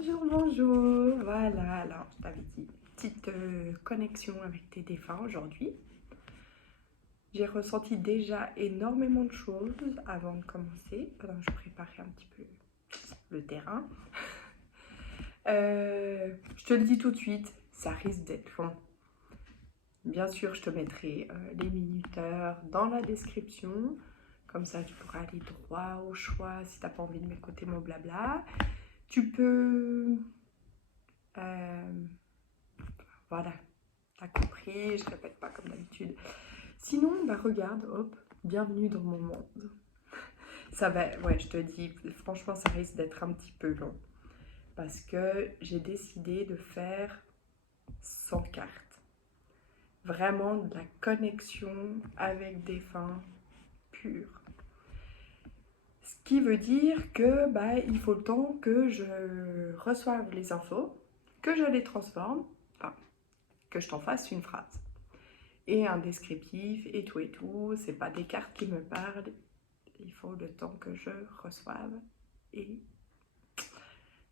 Bonjour, bonjour. Voilà, alors je t'avais dit, petite connexion avec tes défunts aujourd'hui. J'ai ressenti déjà énormément de choses avant de commencer, pendant que je préparais un petit peu le terrain. Je te le dis tout de suite, ça risque d'être long. Bien sûr, je te mettrai les minuteurs dans la description. Comme ça, tu pourras aller droit au choix si tu n'as pas envie de m'écouter mon blabla. Tu peux... voilà, t'as compris, je répète pas comme d'habitude. Sinon, bah regarde, hop, bienvenue dans mon monde. Ça va, ouais, je te dis, franchement, ça risque d'être un petit peu long. Parce que j'ai décidé de faire sans carte. Vraiment de la connexion avec des fins pures. Ce qui veut dire que bah, il faut le temps que je reçoive les infos, que je les transforme, enfin, que je t'en fasse une phrase. Et un descriptif et tout, c'est pas des cartes qui me parlent, il faut le temps que je reçoive et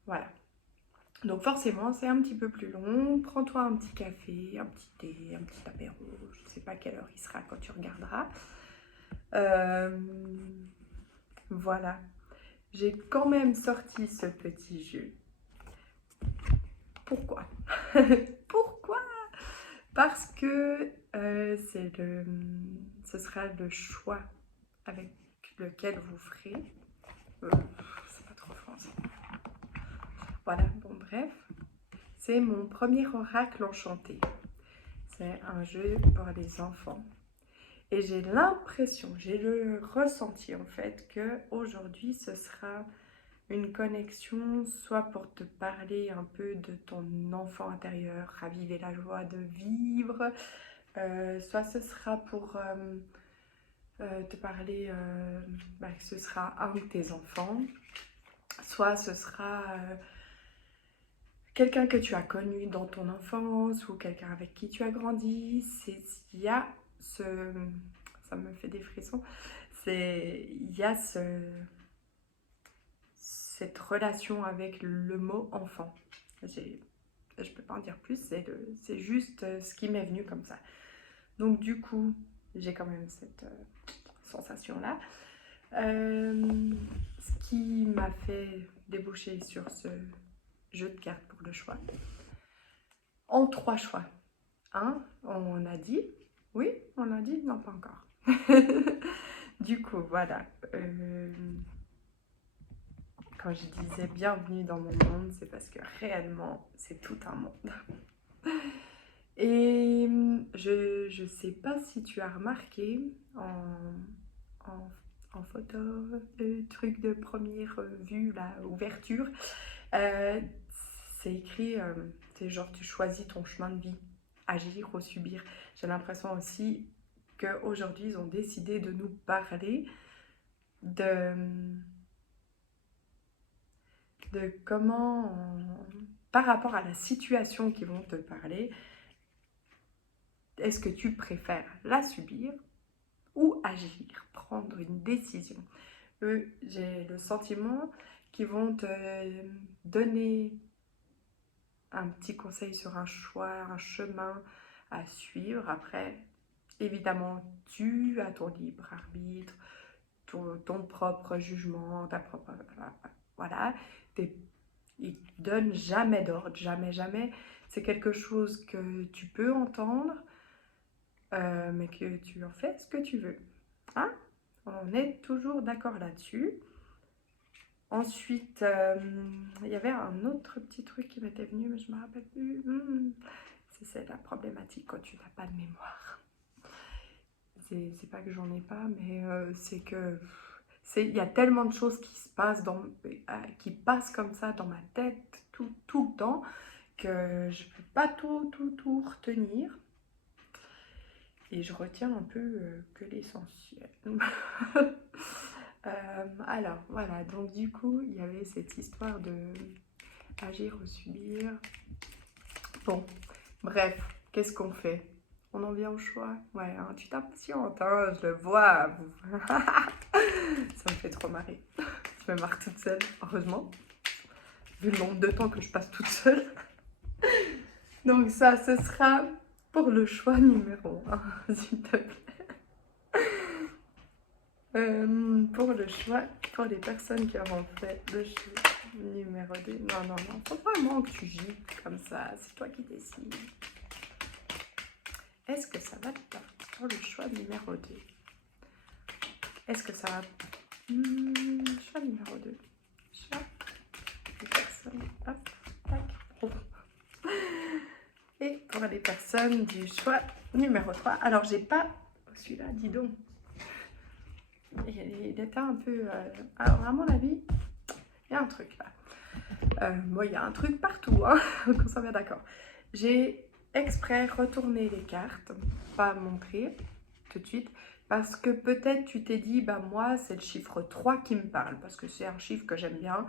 voilà. Donc forcément c'est un petit peu plus long, prends-toi un petit café, un petit thé, un petit apéro, je sais pas quelle heure il sera quand tu regarderas. Voilà, j'ai quand même sorti ce petit jeu. Pourquoi? Pourquoi? Parce que ce sera le choix avec lequel vous ferez. C'est pas trop français. Voilà, bon, bref. C'est mon premier oracle enchanté. C'est un jeu pour les enfants. Et j'ai l'impression, j'ai le ressenti en fait, que aujourd'hui ce sera une connexion, soit pour te parler un peu de ton enfant intérieur, raviver la joie de vivre, soit ce sera pour te parler, que ce sera un de tes enfants, soit ce sera quelqu'un que tu as connu dans ton enfance ou quelqu'un avec qui tu as grandi. Il y a ce... Ça me fait des frissons. Il y a cette relation avec le mot enfant. Je ne peux pas en dire plus, c'est juste ce qui m'est venu comme ça. Donc du coup, j'ai quand même cette sensation-là. Ce qui m'a fait déboucher sur ce jeu de cartes pour le choix. En 3 choix. On a dit? Oui, on a dit? Non, pas encore. Du coup, voilà. Quand je disais bienvenue dans mon monde, c'est parce que réellement, c'est tout un monde. Et je sais pas si tu as remarqué en photo, truc de première vue, la ouverture, c'est écrit, c'est genre tu choisis ton chemin de vie, agir ou subir. J'ai l'impression aussi qu'aujourd'hui, ils ont décidé de nous parler de comment, par rapport à la situation qu'ils vont te parler, est-ce que tu préfères la subir ou agir, prendre une décision. Eux, j'ai le sentiment qu'ils vont te donner un petit conseil sur un choix, un chemin à suivre. Après, évidemment, tu as ton libre arbitre, ton propre jugement, ta propre... Voilà. Ils ne donnent jamais d'ordre, jamais, jamais. C'est quelque chose que tu peux entendre, mais que tu en fais ce que tu veux. Hein? On est toujours d'accord là-dessus. Ensuite, il y avait un autre petit truc qui m'était venu, mais je ne me rappelle plus. C'est la problématique quand tu n'as pas de mémoire. C'est pas que j'en ai pas, mais c'est que il y a tellement de choses qui se passent qui passent comme ça dans ma tête tout le temps que je ne peux pas tout retenir. Et je retiens un peu que l'essentiel. Alors, voilà. Donc, du coup, il y avait cette histoire de agir ou subir. Bon, bref, qu'est-ce qu'on fait? On en vient au choix? Ouais, hein, tu t'impatientes, hein, je le vois. Ça me fait trop marrer. Je me marre toute seule, heureusement. vu le nombre de temps que je passe toute seule. Donc ça, ce sera pour le choix numéro 1, s'il te plaît. Pour le choix, pour les personnes qui auront fait le choix numéro 2. Non, non, non, faut vraiment que tu gîtes comme ça, c'est toi qui décides. Est-ce que ça va pour le choix numéro 2? Est-ce que ça va... choix numéro 2. Choix des personnes. Hop, tac. Oh. Et pour les personnes du choix numéro 3. Alors, j'ai pas... Celui-là, dis donc. Il était un peu... Alors, à mon avis, il y a un truc là. Moi, il y a un truc partout, hein, qu'on soit bien d'accord. J'ai exprès retourné les cartes, pas montrer tout de suite, parce que peut-être tu t'es dit, bah moi, c'est le chiffre 3 qui me parle, parce que c'est un chiffre que j'aime bien,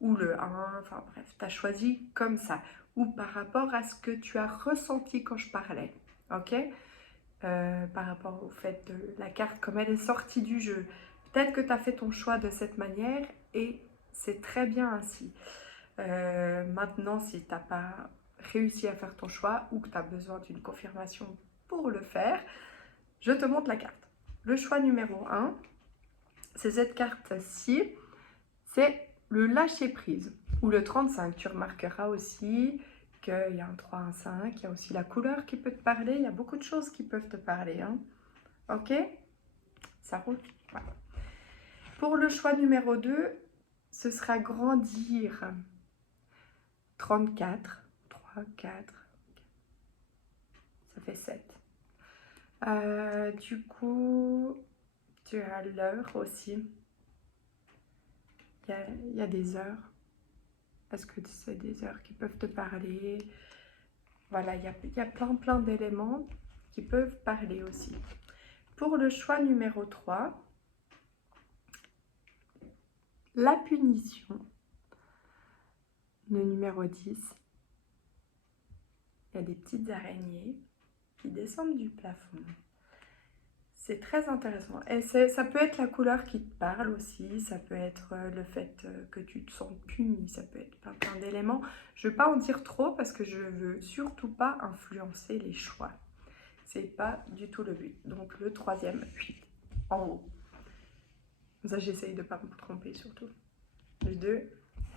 ou le 1, enfin bref, tu as choisi comme ça, ou par rapport à ce que tu as ressenti quand je parlais, ok? Par rapport au fait de la carte, comme elle est sortie du jeu. Peut-être que tu as fait ton choix de cette manière, et c'est très bien ainsi. Maintenant, si tu n'as pas réussi à faire ton choix ou que tu as besoin d'une confirmation pour le faire, je te montre la carte. Le choix numéro 1, c'est cette carte-ci, c'est le lâcher-prise ou le 35. Tu remarqueras aussi qu'il y a un 3, un 5, il y a aussi la couleur qui peut te parler, il y a beaucoup de choses qui peuvent te parler. Hein. Ok? Ça roule? Voilà. Pour le choix numéro 2, ce sera grandir. 34, 3, 4, ça fait 7. Du coup, tu as l'heure aussi. Il y a des heures. Est-ce que tu sais des heures qui peuvent te parler? Voilà, il y a plein d'éléments qui peuvent parler aussi. Pour le choix numéro 3, la punition. Le numéro 10, il y a des petites araignées qui descendent du plafond. C'est très intéressant. Et ça peut être la couleur qui te parle aussi, ça peut être le fait que tu te sens puni, ça peut être plein d'éléments. Je ne vais pas en dire trop parce que je ne veux surtout pas influencer les choix. C'est pas du tout le but. Donc le 3e, en haut. Ça, j'essaye de ne pas me tromper surtout. Le 2,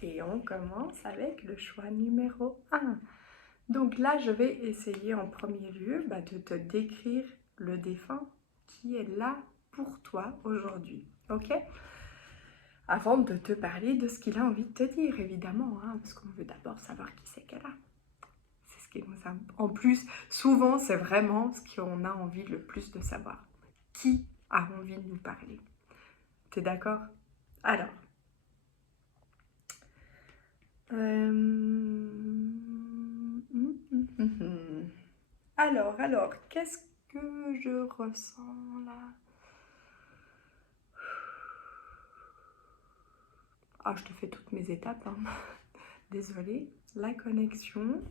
et on commence avec le choix numéro 1. Donc là, je vais essayer en premier lieu de te décrire le défunt qui est là pour toi aujourd'hui, ok? Avant de te parler de ce qu'il a envie de te dire, évidemment, hein, parce qu'on veut d'abord savoir qui c'est qu'elle a. C'est ce qui nous a... En plus, souvent, c'est vraiment ce qu'on a envie le plus de savoir. Qui a envie de nous parler? T'es d'accord? Alors... Alors, qu'est-ce que je ressens là? Ah, je te fais toutes mes étapes, hein. Désolée. La connexion,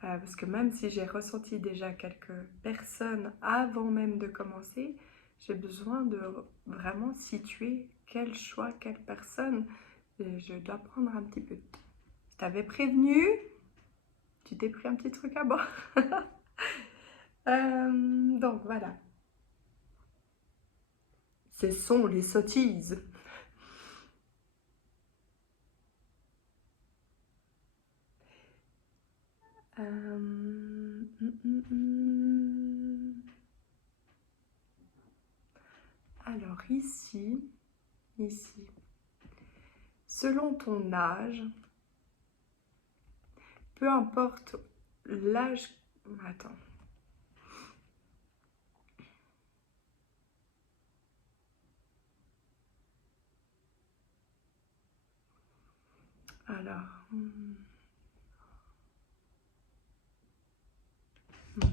parce que même si j'ai ressenti déjà quelques personnes avant même de commencer, j'ai besoin de vraiment situer quel choix, quelle personne. Et je dois prendre un petit peu de temps. Je t'avais prévenu, tu t'es pris un petit truc à boire. Donc voilà. Ce sont les sottises. Alors ici, selon ton âge, peu importe l'âge... Attends. Alors...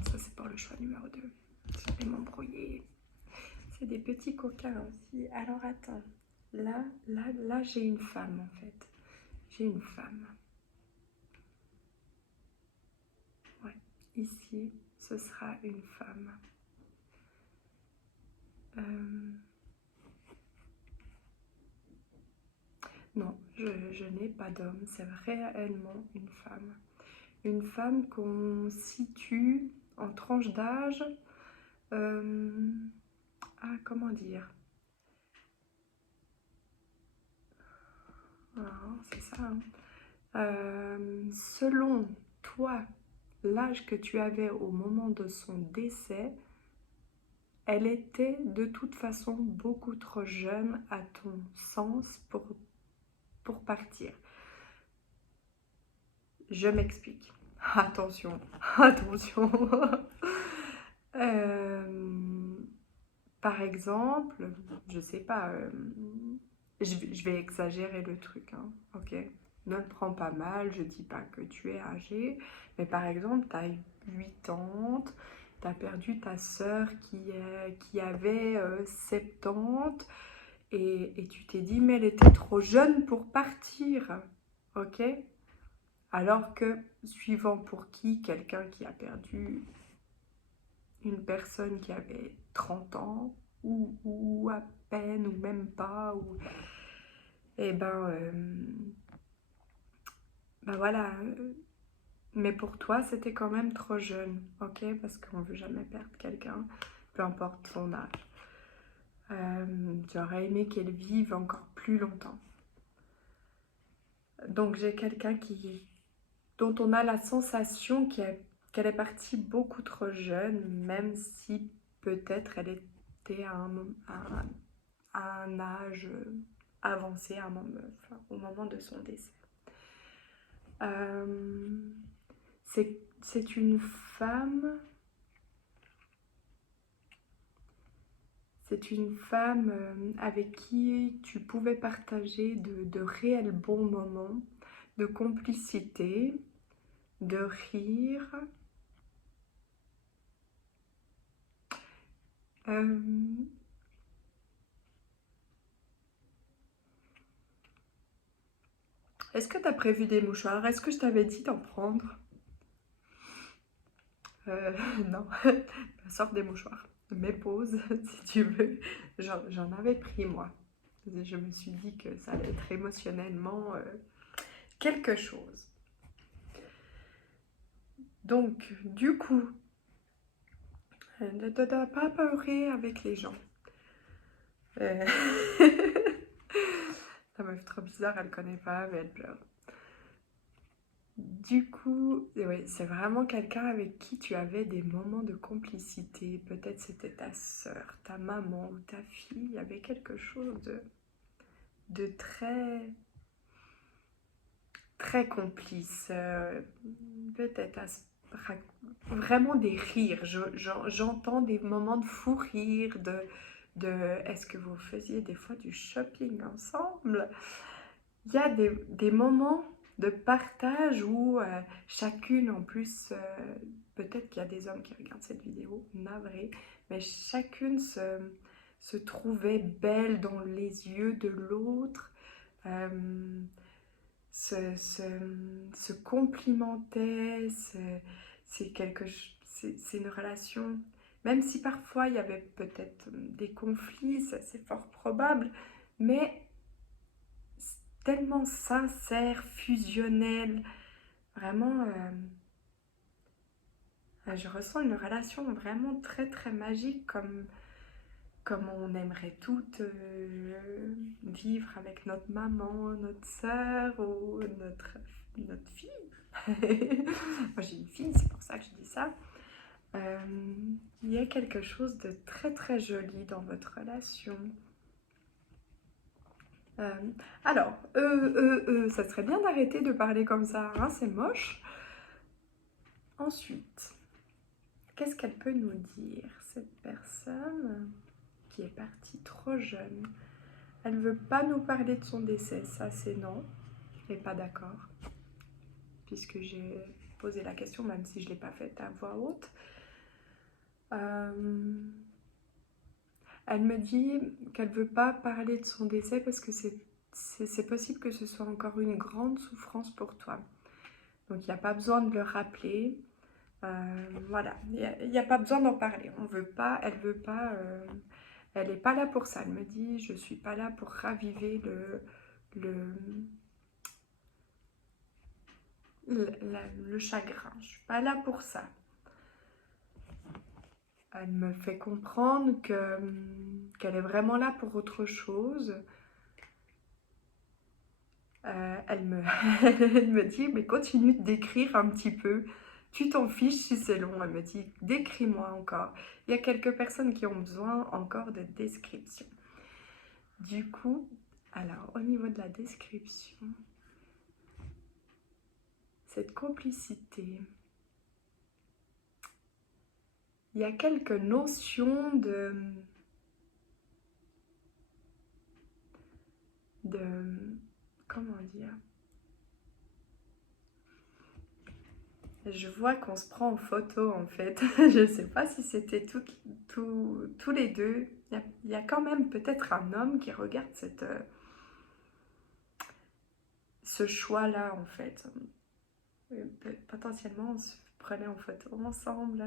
ça c'est pour le choix numéro 2. Je vais m'embrouiller. C'est des petits coquins aussi. Alors attends. Là j'ai une femme en fait. J'ai une femme. Ouais. Ici, ce sera une femme. Non, je n'ai pas d'homme, c'est réellement une femme. Une femme qu'on situe en tranche d'âge, comment dire, c'est ça, hein. Selon toi, l'âge que tu avais au moment de son décès, elle était de toute façon beaucoup trop jeune à ton sens pour partir. Je m'explique. Attention, attention. Par exemple, je sais pas, je vais exagérer le truc, hein, ok? Ne le prends pas mal, je dis pas que tu es âgé, mais par exemple, tu as 8 ans, tu as perdu ta sœur qui avait 70, et tu t'es dit, mais elle était trop jeune pour partir, ok? Alors que, suivant pour qui, quelqu'un qui a perdu une personne qui avait 30 ans, ou à peine, ou même pas, et ben voilà. Mais pour toi, c'était quand même trop jeune, ok? Parce qu'on ne veut jamais perdre quelqu'un, peu importe son âge. J'aurais aimé qu'elle vive encore plus longtemps. Donc j'ai quelqu'un dont on a la sensation qu'elle est partie beaucoup trop jeune, même si peut-être elle était à un âge avancé au moment de son décès. C'est une femme. C'est une femme avec qui tu pouvais partager de réels bons moments, de complicité, de rire. Est-ce que tu as prévu des mouchoirs? Est-ce que je t'avais dit d'en prendre? Non, sors des mouchoirs. Mes pauses, si tu veux. J'en avais pris, moi. Je me suis dit que ça allait être émotionnellement quelque chose. Donc, du coup, ne te dois pas pleurer avec les gens. La meuf trop bizarre, elle connaît pas, mais elle pleure. Du coup, ouais, c'est vraiment quelqu'un avec qui tu avais des moments de complicité. Peut-être c'était ta sœur, ta maman ou ta fille. Il y avait quelque chose de très, très complice. Peut-être vraiment des rires. J'entends des moments de fou rire, est-ce que vous faisiez des fois du shopping ensemble? Il y a des moments de partage où chacune, en plus, peut-être qu'il y a des hommes qui regardent cette vidéo, navré, mais chacune se trouvait belle dans les yeux de l'autre, se complimentait, c'est une relation, même si parfois il y avait peut-être des conflits, c'est fort probable, mais tellement sincère, fusionnel, vraiment, je ressens une relation vraiment très très magique, comme on aimerait toutes vivre avec notre maman, notre sœur ou notre fille. Moi j'ai une fille, c'est pour ça que je dis ça. Il y a quelque chose de très très joli dans votre relation. Alors, ça serait bien d'arrêter de parler comme ça, hein, c'est moche. Ensuite, qu'est-ce qu'elle peut nous dire, cette personne qui est partie trop jeune? Elle ne veut pas nous parler de son décès, ça c'est non, je n'ai pas d'accord, puisque j'ai posé la question, même si je ne l'ai pas faite à voix haute. Elle me dit qu'elle ne veut pas parler de son décès parce que c'est possible que ce soit encore une grande souffrance pour toi. Donc il n'y a pas besoin de le rappeler. Voilà, il n'y a pas besoin d'en parler. On veut pas, elle veut pas, elle n'est pas là pour ça. Elle me dit, je ne suis pas là pour raviver le chagrin. Je suis pas là pour ça. Elle me fait comprendre qu'elle est vraiment là pour autre chose. Elle me dit, mais continue de décrire un petit peu. Tu t'en fiches si c'est long. Elle me dit, décris-moi encore. Il y a quelques personnes qui ont besoin encore de description. Du coup, alors au niveau de la description, cette complicité, il y a quelques notions de comment dire? Je vois qu'on se prend en photo en fait. Je ne sais pas si c'était tous les deux. Il y a quand même peut-être un homme qui regarde ce choix-là en fait. Potentiellement on se prenait en photo ensemble.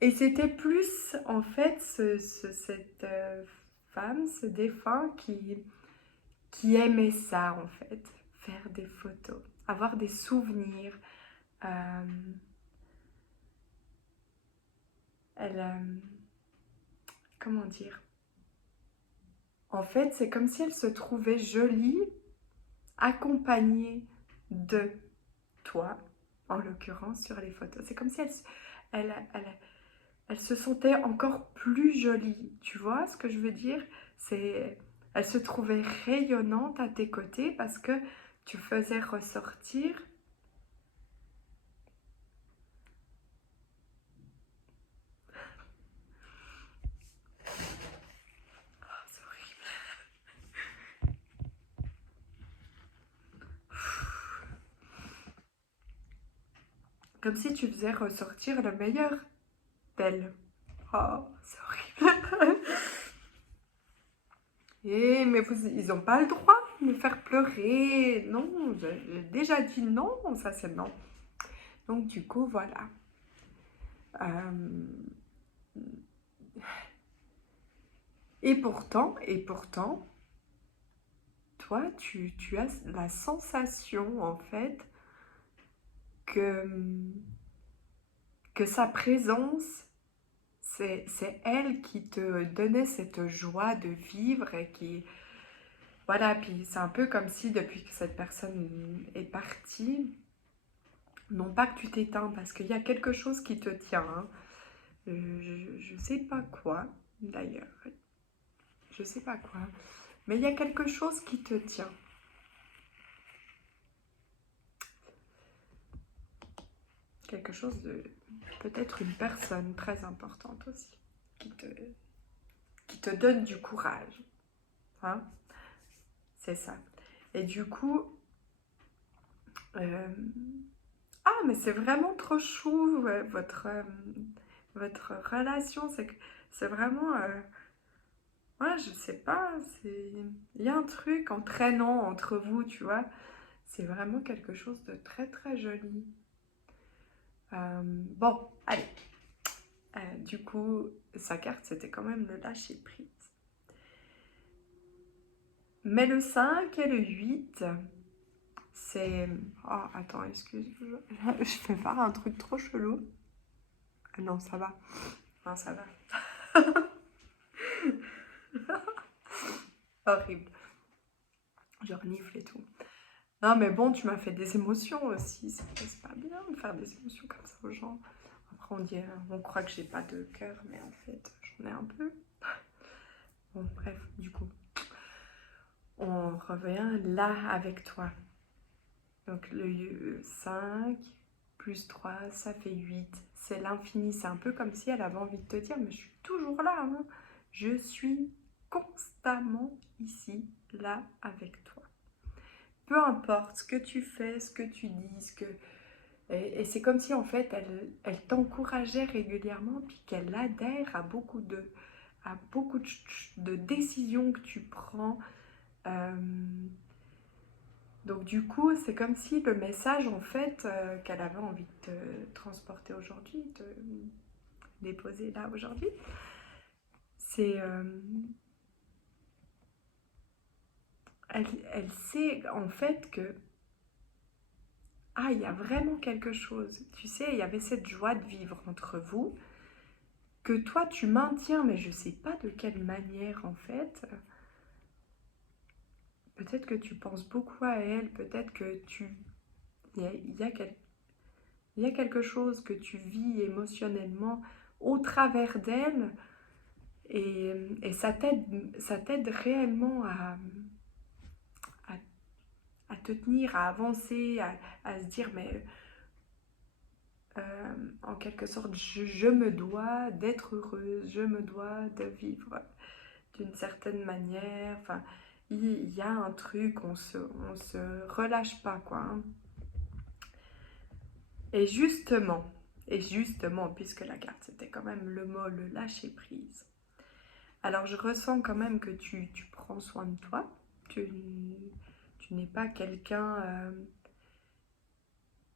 Et c'était plus en fait cette femme, ce défunt qui aimait ça en fait. Faire des photos, avoir des souvenirs. Euh, elle, comment dire? En fait, c'est comme si elle se trouvait jolie, accompagnée de toi, en l'occurrence sur les photos. C'est comme si elle, elle, elle se sentait encore plus jolie. Tu vois ce que je veux dire? Elle se trouvait rayonnante à tes côtés parce que tu faisais ressortir. Oh, c'est horrible. Comme si tu faisais ressortir le meilleur d'elle. Oh, c'est horrible. Mais ils n'ont pas le droit de me faire pleurer. Non, j'ai déjà dit non, ça c'est non. Donc du coup, voilà. Euh, et pourtant, toi, tu as la sensation en fait que, que sa présence, c'est elle qui te donnait cette joie de vivre et qui, voilà, puis c'est un peu comme si depuis que cette personne est partie, non pas que tu t'éteins, parce qu'il y a quelque chose qui te tient, hein. Je sais pas quoi, d'ailleurs, je sais pas quoi, mais il y a quelque chose qui te tient. Quelque chose de, peut-être une personne très importante aussi, qui te, qui te donne du courage, hein, c'est ça. Et du coup, euh, ah, mais c'est vraiment trop chou, ouais, votre relation, c'est vraiment, ouais, je sais pas, il y a un truc entraînant entre vous, tu vois, c'est vraiment quelque chose de très très joli. Bon, allez, du coup, sa carte, c'était quand même le lâcher prise. Mais le 5 et le 8, c'est... Oh, attends, excuse-moi, je vais faire un truc trop chelou. Ah non, ça va. Non, ça va. Horrible. Je renifle et tout. Non, mais bon, tu m'as fait des émotions aussi. C'est pas bien de faire des émotions comme ça aux gens. Après, on croit que j'ai pas de cœur, mais en fait, j'en ai un peu. Bon, bref, du coup, on revient là avec toi. Donc, le 5 plus 3, ça fait 8. C'est l'infini. C'est un peu comme si elle avait envie de te dire, mais je suis toujours là, hein. Je suis constamment ici, là, avec toi. Peu importe ce que tu fais, ce que tu dis, et c'est comme si en fait elle t'encourageait régulièrement puis qu'elle adhère à beaucoup de décisions que tu prends. Euh, donc du coup, c'est comme si le message en fait qu'elle avait envie de te transporter aujourd'hui, de déposer là aujourd'hui, c'est elle sait en fait que, ah, il y a vraiment quelque chose. Tu sais, il y avait cette joie de vivre entre vous, que toi tu maintiens, mais je sais pas de quelle manière en fait. Peut-être que tu penses beaucoup à elle, peut-être que il y a il y a quelque chose que tu vis émotionnellement au travers d'elle et ça t'aide réellement à, à te tenir, à avancer, à se dire mais en quelque sorte je me dois d'être heureuse, je me dois de vivre d'une certaine manière. Enfin, il y a un truc, on se relâche pas quoi. Hein. Et justement, puisque la carte c'était quand même le mot, le lâcher prise. Alors je ressens quand même que tu prends soin de toi. Tu, tu n'es pas quelqu'un...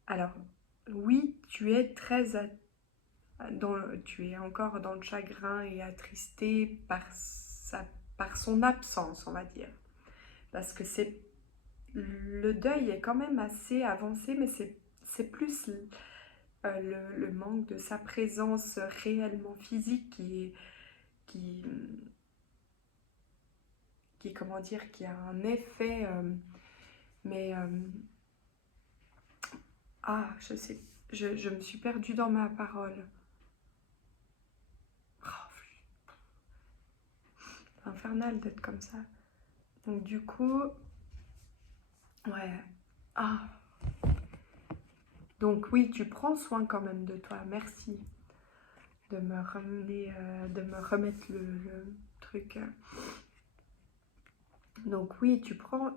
Alors oui, tu es tu es encore dans le chagrin et attristé par son absence, on va dire. Parce que le deuil est quand même assez avancé, mais c'est plus le manque de sa présence réellement physique qui, comment dire, qui a un effet. Mais, je sais, je me suis perdue dans ma parole. Oh, c'est infernal d'être comme ça. Donc du coup, ouais. Ah, donc oui, tu prends soin quand même de toi. Merci de me ramener, de me remettre le truc. Donc oui, tu prends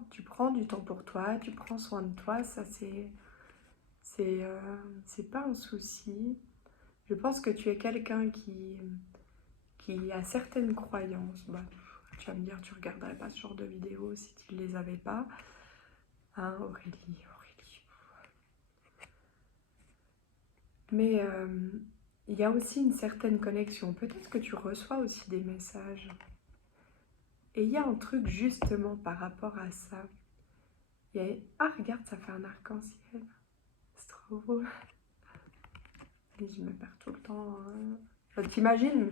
du temps pour toi, tu prends soin de toi, ça c'est pas un souci. Je pense que tu es quelqu'un qui a certaines croyances. Bah, tu vas me dire, tu regarderais pas ce genre de vidéos si tu ne les avais pas. Hein, Aurélie. Mais il y a aussi une certaine connexion. Peut-être que tu reçois aussi des messages. Et il y a un truc justement par rapport à ça. Ah, regarde, ça fait un arc-en-ciel. C'est trop beau. Et je me perds tout le temps. Hein. T'imagines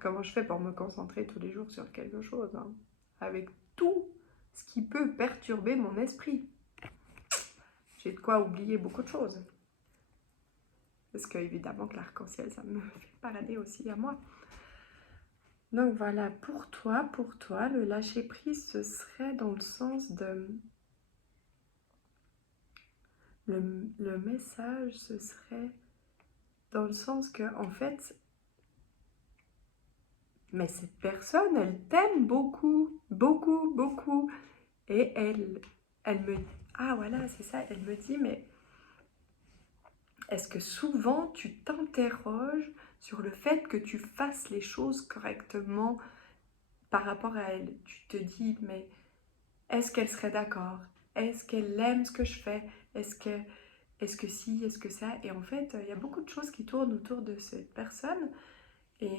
comment je fais pour me concentrer tous les jours sur quelque chose, hein, avec tout ce qui peut perturber mon esprit. J'ai de quoi oublier beaucoup de choses. Parce que évidemment que l'arc-en-ciel, ça me fait balader aussi à moi. Donc voilà, pour toi, le lâcher-prise, ce serait dans le sens de... Le message, ce serait dans le sens que, en fait, mais cette personne, elle t'aime beaucoup, beaucoup, beaucoup. Et elle me... Ah voilà, c'est ça, elle me dit, mais est-ce que souvent tu t'interroges sur le fait que tu fasses les choses correctement par rapport à elle? Tu te dis, mais est-ce qu'elle serait d'accord? Est-ce qu'elle aime ce que je fais? Est-ce que si? Est-ce que ça? Et en fait, il y a beaucoup de choses qui tournent autour de cette personne. Et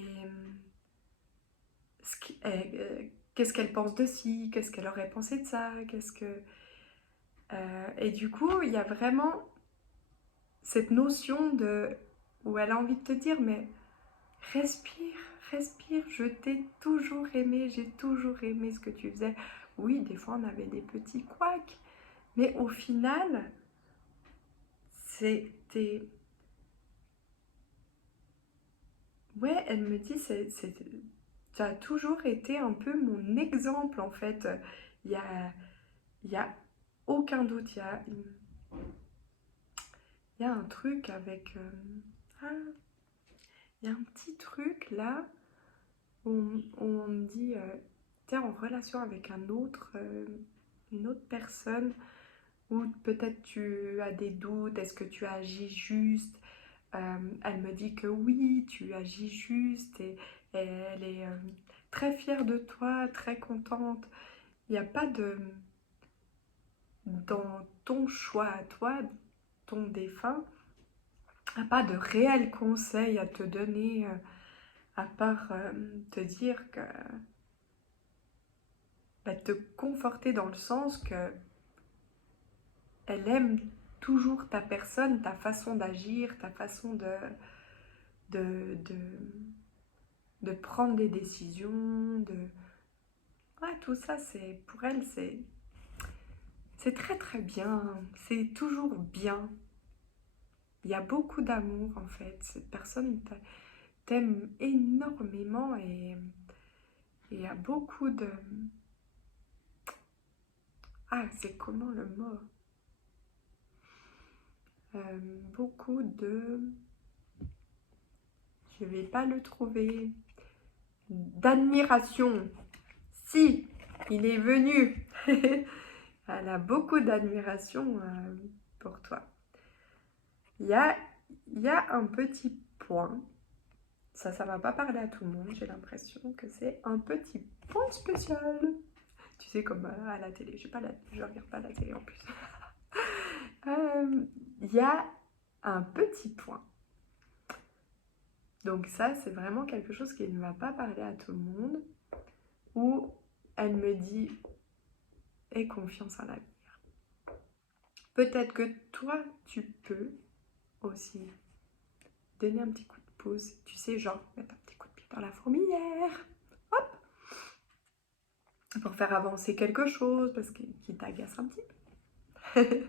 qu'est-ce qu'elle pense de ci? Qu'est-ce qu'elle aurait pensé de ça? Et du coup, il y a vraiment cette notion où elle a envie de te dire, mais respire, respire, je t'ai toujours aimé, j'ai toujours aimé ce que tu faisais. Oui, des fois on avait des petits couacs, mais au final, c'était... Ouais, elle me dit, tu as toujours été un peu mon exemple en fait. Il y a, il y a aucun doute, il y a un truc avec... ah, il y a un petit truc là où on me dit, tu es en relation avec une autre personne, ou peut-être tu as des doutes, est-ce que tu agis juste? Elle me dit que oui, tu agis juste et elle est très fière de toi, très contente. Il n'y a pas dans ton choix à toi, ton défunt, il n'y a pas de réel conseil à te donner à part te dire que va te conforter dans le sens que elle aime toujours ta personne, ta façon d'agir, ta façon de, de, de prendre des décisions, Ouais, tout ça, c'est pour elle, c'est très très bien, c'est toujours bien. Il y a beaucoup d'amour en fait. Cette personne t'aime énormément et il y a beaucoup de... Ah, c'est comment le mot? Beaucoup de... Je vais pas le trouver. D'admiration. Si, il est venu. Elle a beaucoup d'admiration pour toi. Il y a un petit point. Ça va pas parler à tout le monde. J'ai l'impression que c'est un petit point spécial. Tu sais, comme à la télé. Je regarde pas la télé en plus. Il y a un petit point. Donc ça, c'est vraiment quelque chose qui ne va pas parler à tout le monde. Où elle me dit, aie confiance en l'avenir. Peut-être que toi, tu peux aussi donner un petit coup de pouce. Tu sais, genre, mettre un petit coup de pied dans la fourmilière. Hop! Pour faire avancer quelque chose, parce qui t'agace un petit peu.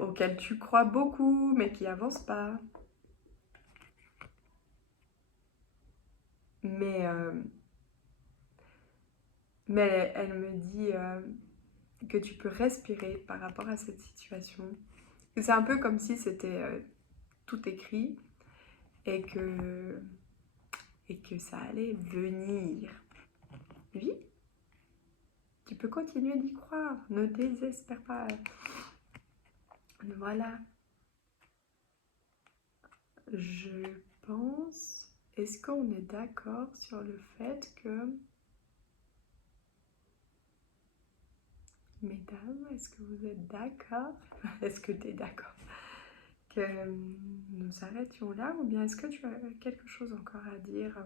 Auquel tu crois beaucoup, mais qui avance pas. Mais elle me dit que tu peux respirer par rapport à cette situation. C'est un peu comme si c'était tout écrit et que ça allait venir. Oui, tu peux continuer d'y croire, ne désespère pas. Voilà. Je pense, est-ce qu'on est d'accord sur le fait que, mesdames, est-ce que vous êtes d'accord? Est-ce que tu es d'accord que nous arrêtions là, ou bien est-ce que tu as quelque chose encore à dire?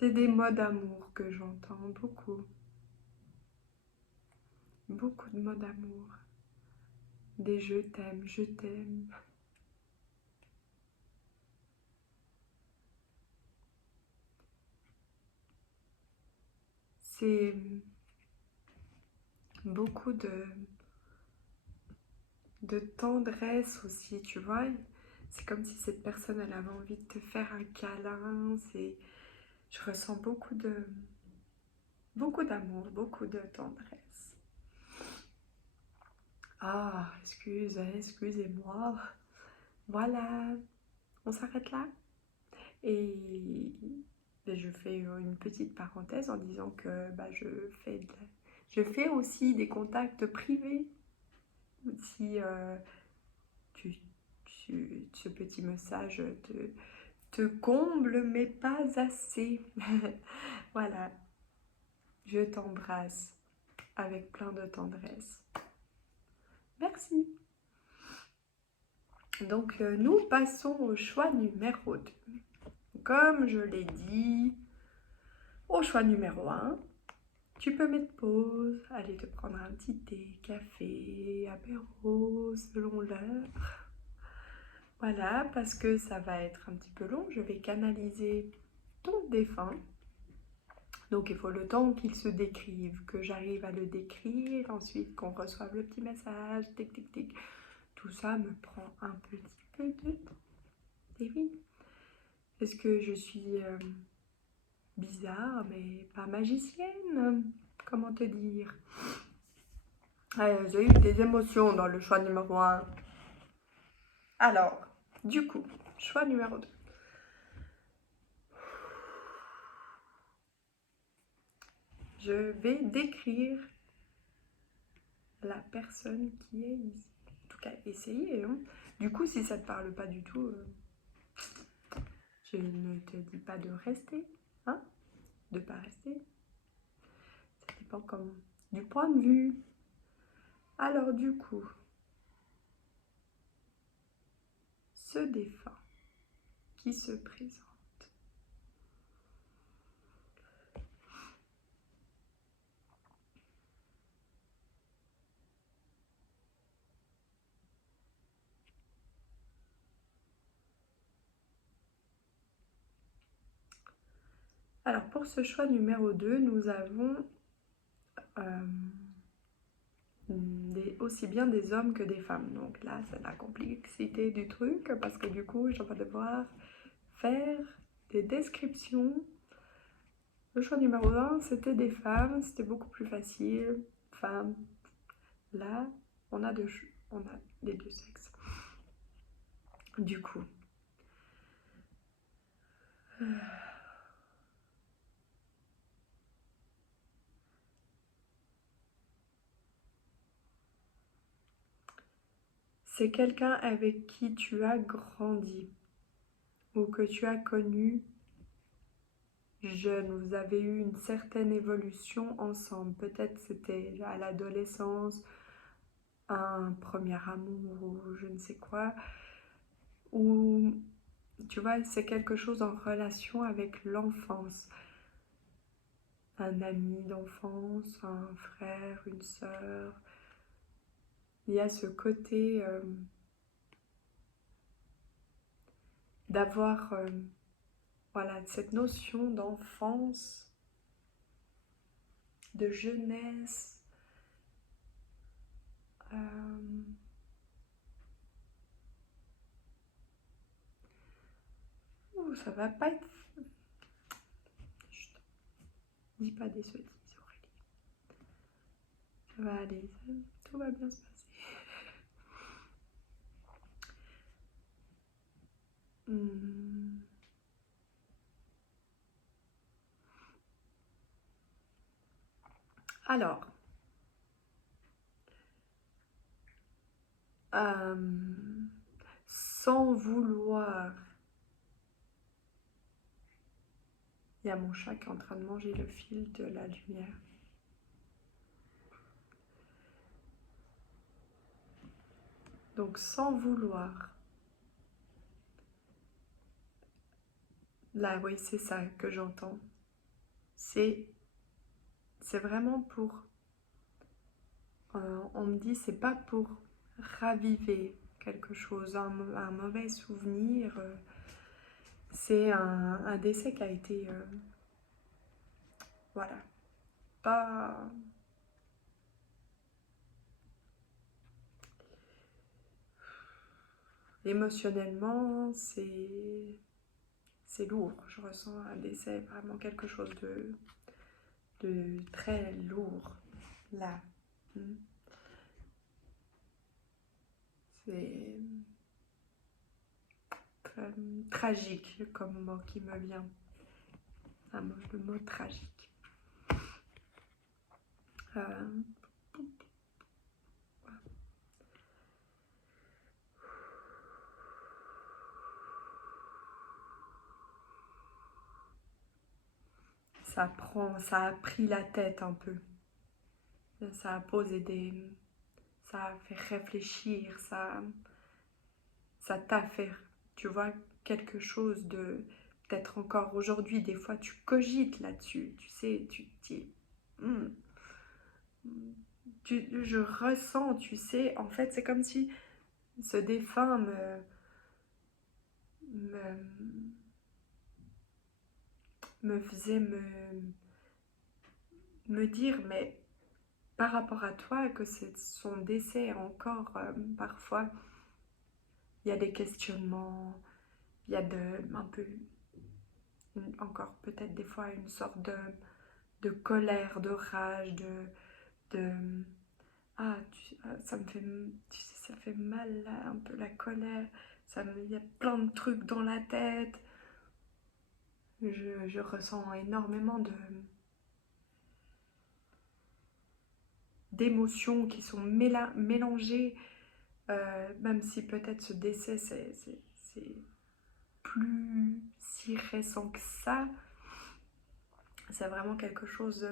C'est des mots d'amour que j'entends beaucoup. Beaucoup de mots d'amour. Des je t'aime, je t'aime. C'est beaucoup de tendresse aussi, tu vois. C'est comme si cette personne, elle avait envie de te faire un câlin. Je ressens beaucoup d'amour, beaucoup de tendresse. Ah, excusez-moi. Voilà, on s'arrête là. Et je fais une petite parenthèse en disant que je fais aussi des contacts privés. Si ce petit message te comble, mais pas assez. Voilà, je t'embrasse avec plein de tendresse. Merci. Donc, nous passons au choix numéro 2. Comme je l'ai dit, au choix numéro 1, tu peux mettre pause, aller te prendre un petit thé, café, apéro, selon l'heure. Voilà, parce que ça va être un petit peu long, je vais canaliser ton défunt. Donc il faut le temps qu'il se décrive, que j'arrive à le décrire, ensuite qu'on reçoive le petit message, tic tic tic. Tout ça me prend un petit peu de temps. Et oui, est-ce que je suis bizarre, mais pas magicienne? Comment te dire? J'ai eu des émotions dans le choix numéro 1. Alors, du coup, choix numéro 2. Je vais décrire la personne qui est ici. En tout cas, essayer. Hein. Du coup, si ça ne te parle pas du tout, je ne te dis pas de rester. Hein, de pas rester. Ça dépend comment. Du point de vue. Alors, du coup, ce défunt qui se présente. Alors pour ce choix numéro 2, nous avons aussi bien des hommes que des femmes. Donc là, c'est la complexité du truc parce que du coup, je vais devoir faire des descriptions. Le choix numéro 1, c'était des femmes, c'était beaucoup plus facile. Femmes. Là, on a les deux sexes. Du coup. C'est quelqu'un avec qui tu as grandi ou que tu as connu jeune. Vous avez eu une certaine évolution ensemble. Peut-être c'était à l'adolescence, un premier amour ou je ne sais quoi. Ou tu vois, c'est quelque chose en relation avec l'enfance. Un ami d'enfance, un frère, une sœur. Il y a ce côté d'avoir voilà, cette notion d'enfance, de jeunesse. Ça va pas être... Chut. Dis pas des sottises, Aurélie. Ça va aller, tout va bien se passer. Alors, sans vouloir... Il y a mon chat qui est en train de manger le fil de la lumière. Donc, sans vouloir... Là, oui, c'est ça que j'entends. C'est vraiment pour... on me dit, c'est pas pour raviver quelque chose, un mauvais souvenir. C'est un décès qui a été... voilà. Pas... Émotionnellement, c'est lourd. Je ressens un décès, vraiment quelque chose de très lourd là. C'est tragique comme mot qui me vient. Le mot tragique. Ça a pris la tête un peu. Ça a posé ça a fait réfléchir, ça t'a fait, tu vois, quelque chose de, peut-être encore aujourd'hui, des fois tu cogites là-dessus, tu sais, tu te dis, je ressens, tu sais, en fait c'est comme si ce défunt me faisait me dire, mais par rapport à toi, que c'est son décès encore, parfois, il y a des questionnements, il y a un peu, encore peut-être des fois une sorte de colère, de rage, ça me fait, tu sais, ça fait mal là, un peu la colère, il y a plein de trucs dans la tête, je ressens énormément d'émotions qui sont mélangées, même si peut-être ce décès c'est plus si récent que ça, c'est vraiment quelque chose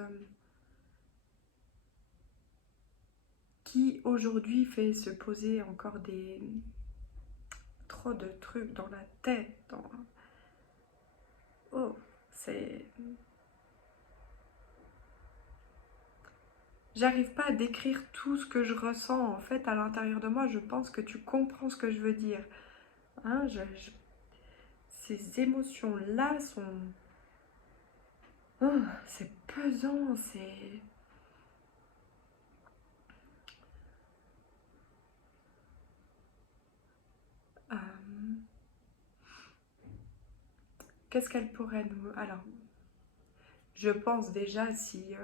qui aujourd'hui fait se poser encore trop de trucs dans la tête, c'est... J'arrive pas à décrire tout ce que je ressens en fait à l'intérieur de moi. Je pense que tu comprends ce que je veux dire. Hein, ces émotions-là sont... Oh, c'est pesant, c'est... Euh, qu'est-ce qu'elle pourrait nous... Alors, je pense déjà si...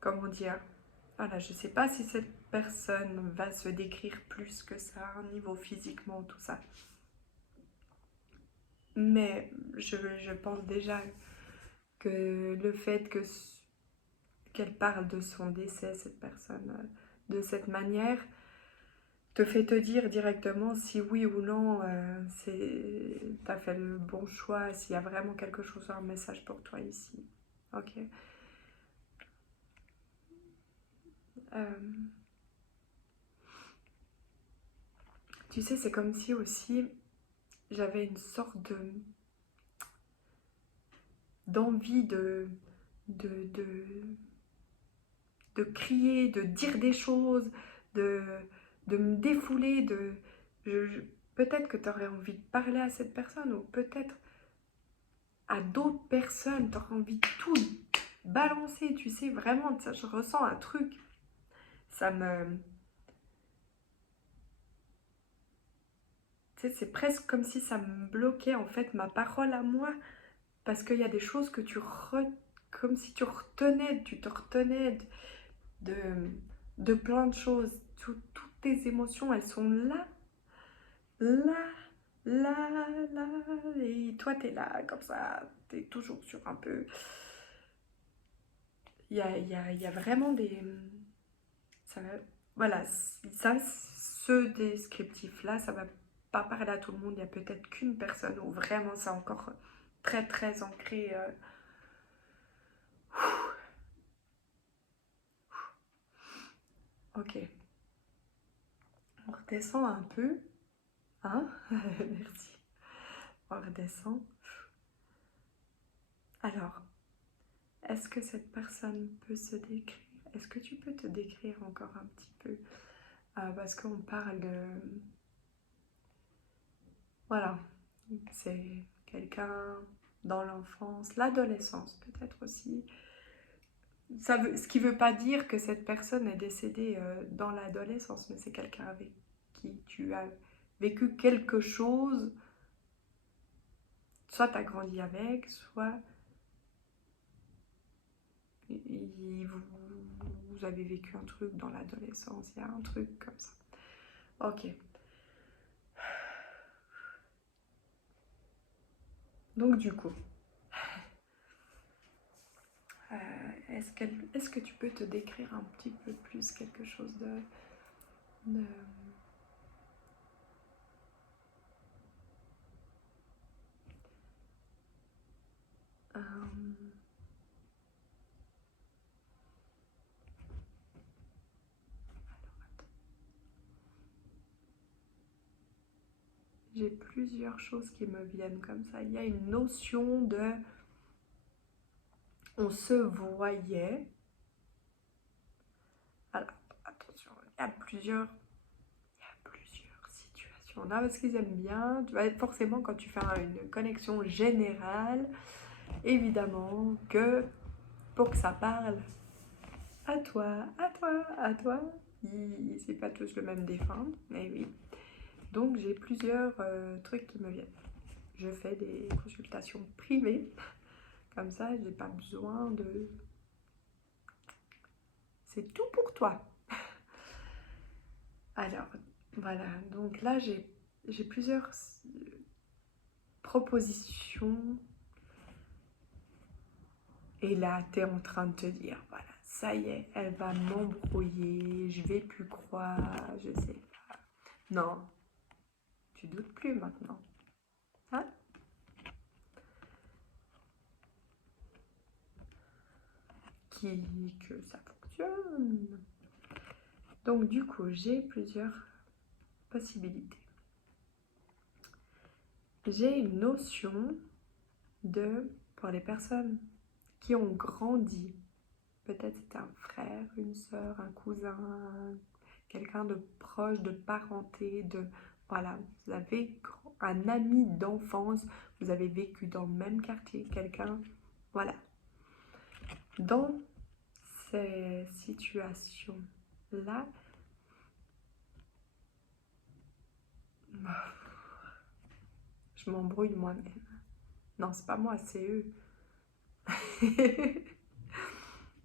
comment dire? Voilà, je sais pas si cette personne va se décrire plus que ça, niveau physiquement, tout ça. Mais je pense déjà que le fait qu'elle parle de son décès, cette personne, de cette manière, te fait te dire directement si oui ou non t'as fait le bon choix, s'il y a vraiment quelque chose, un message pour toi ici. Ok. Euh, tu sais, c'est comme si aussi j'avais une sorte d'envie de, de, de crier, de dire des choses, de, de me défouler, peut-être que tu aurais envie de parler à cette personne, ou peut-être à d'autres personnes, tu aurais envie de tout balancer, tu sais, vraiment, ça, je ressens un truc, ça me... Tu sais, c'est presque comme si ça me bloquait, en fait, ma parole à moi, parce qu'il y a des choses que comme si tu retenais, tu te retenais de, de plein de choses. Toutes tes émotions, elles sont là, là, là, là. Et toi, t'es là, comme ça, t'es toujours sur un peu... il y a vraiment des... Ça, voilà, ça, ce descriptif-là, ça va pas parler à tout le monde. Il y a peut-être qu'une personne où vraiment c'est encore très, très ancré. Ok, on redescend un peu. Hein? Merci. On redescend. Alors, est-ce que cette personne peut se décrire? Est-ce que tu peux te décrire encore un petit peu? Parce qu'on parle de... Voilà, c'est quelqu'un dans l'enfance, l'adolescence peut-être aussi. Ce qui ne veut pas dire que cette personne est décédée dans l'adolescence, mais c'est quelqu'un avec qui tu as vécu quelque chose. Soit tu as grandi avec, soit vous avez vécu un truc dans l'adolescence, il y a un truc comme ça. Ok. Donc du coup, est-ce que tu peux te décrire un petit peu plus quelque chose de euh, j'ai plusieurs choses qui me viennent comme ça. Il y a une notion de on se voyait. Alors, attention, il y a plusieurs situations là parce qu'ils aiment bien. Tu vois, forcément, quand tu fais une connexion générale, évidemment que pour que ça parle à toi, à toi, à toi, c'est pas tous le même défunt, mais oui. Donc j'ai plusieurs trucs qui me viennent. Je fais des consultations privées, comme ça j'ai pas besoin de... C'est tout pour toi. Alors, voilà, donc là j'ai plusieurs propositions. Et là, tu es en train de te dire, voilà, ça y est, elle va m'embrouiller, je vais plus croire, je sais pas. Non, tu doutes plus maintenant. Hein? Que ça fonctionne. Donc du coup, j'ai plusieurs possibilités. j'ai une notion pour les personnes qui ont grandi, peut-être c'est un frère, une sœur, un cousin, quelqu'un de proche, de parenté, voilà, vous avez un ami d'enfance, vous avez vécu dans le même quartier, quelqu'un, voilà. Dans ces situations-là, je m'embrouille moi-même. Non, c'est pas moi, c'est eux.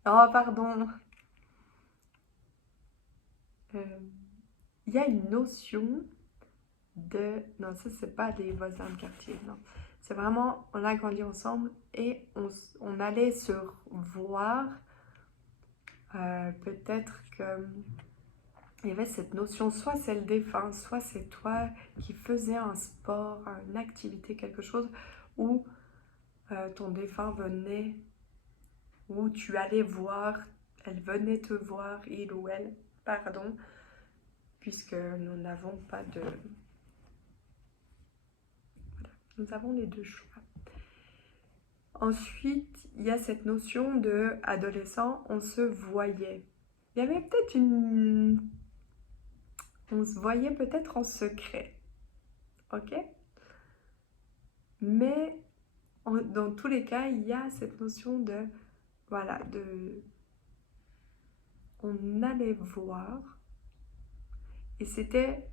Oh, pardon. Il y a une notion non, ça, c'est pas des voisins de quartier, non. C'est vraiment, on a grandi ensemble et on allait se voir. Peut-être que il y avait cette notion, soit c'est le défunt, soit c'est toi qui faisais un sport, une activité, quelque chose où ton défunt venait, où tu allais voir, elle venait te voir, il ou elle, pardon, puisque nous n'avons pas de... Voilà, nous avons les deux choix. Ensuite, il y a cette notion de adolescent, on se voyait. Il y avait peut-être une... On se voyait peut-être en secret, ok? Mais dans tous les cas, il y a cette notion de... Voilà, on allait voir. Et c'était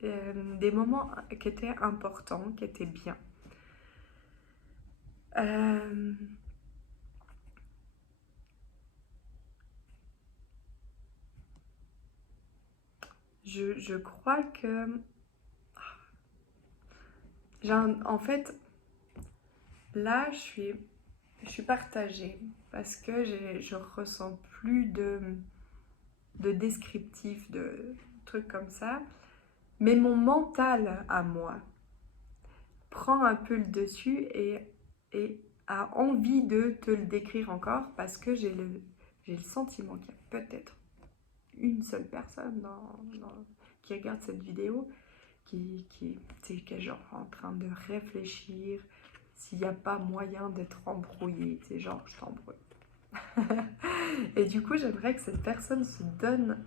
des moments qui étaient importants, qui étaient bien. Je crois que... En fait, là, je suis partagée parce que je ressens plus de descriptif, de trucs comme ça. Mais mon mental à moi prend un peu le dessus et a envie de te le décrire encore parce que j'ai le sentiment qu'il y a peut-être une seule personne qui regarde cette vidéo qui est genre en train de réfléchir s'il n'y a pas moyen d'être embrouillé. C'est genre, je t'embrouille. Et du coup, j'aimerais que cette personne se donne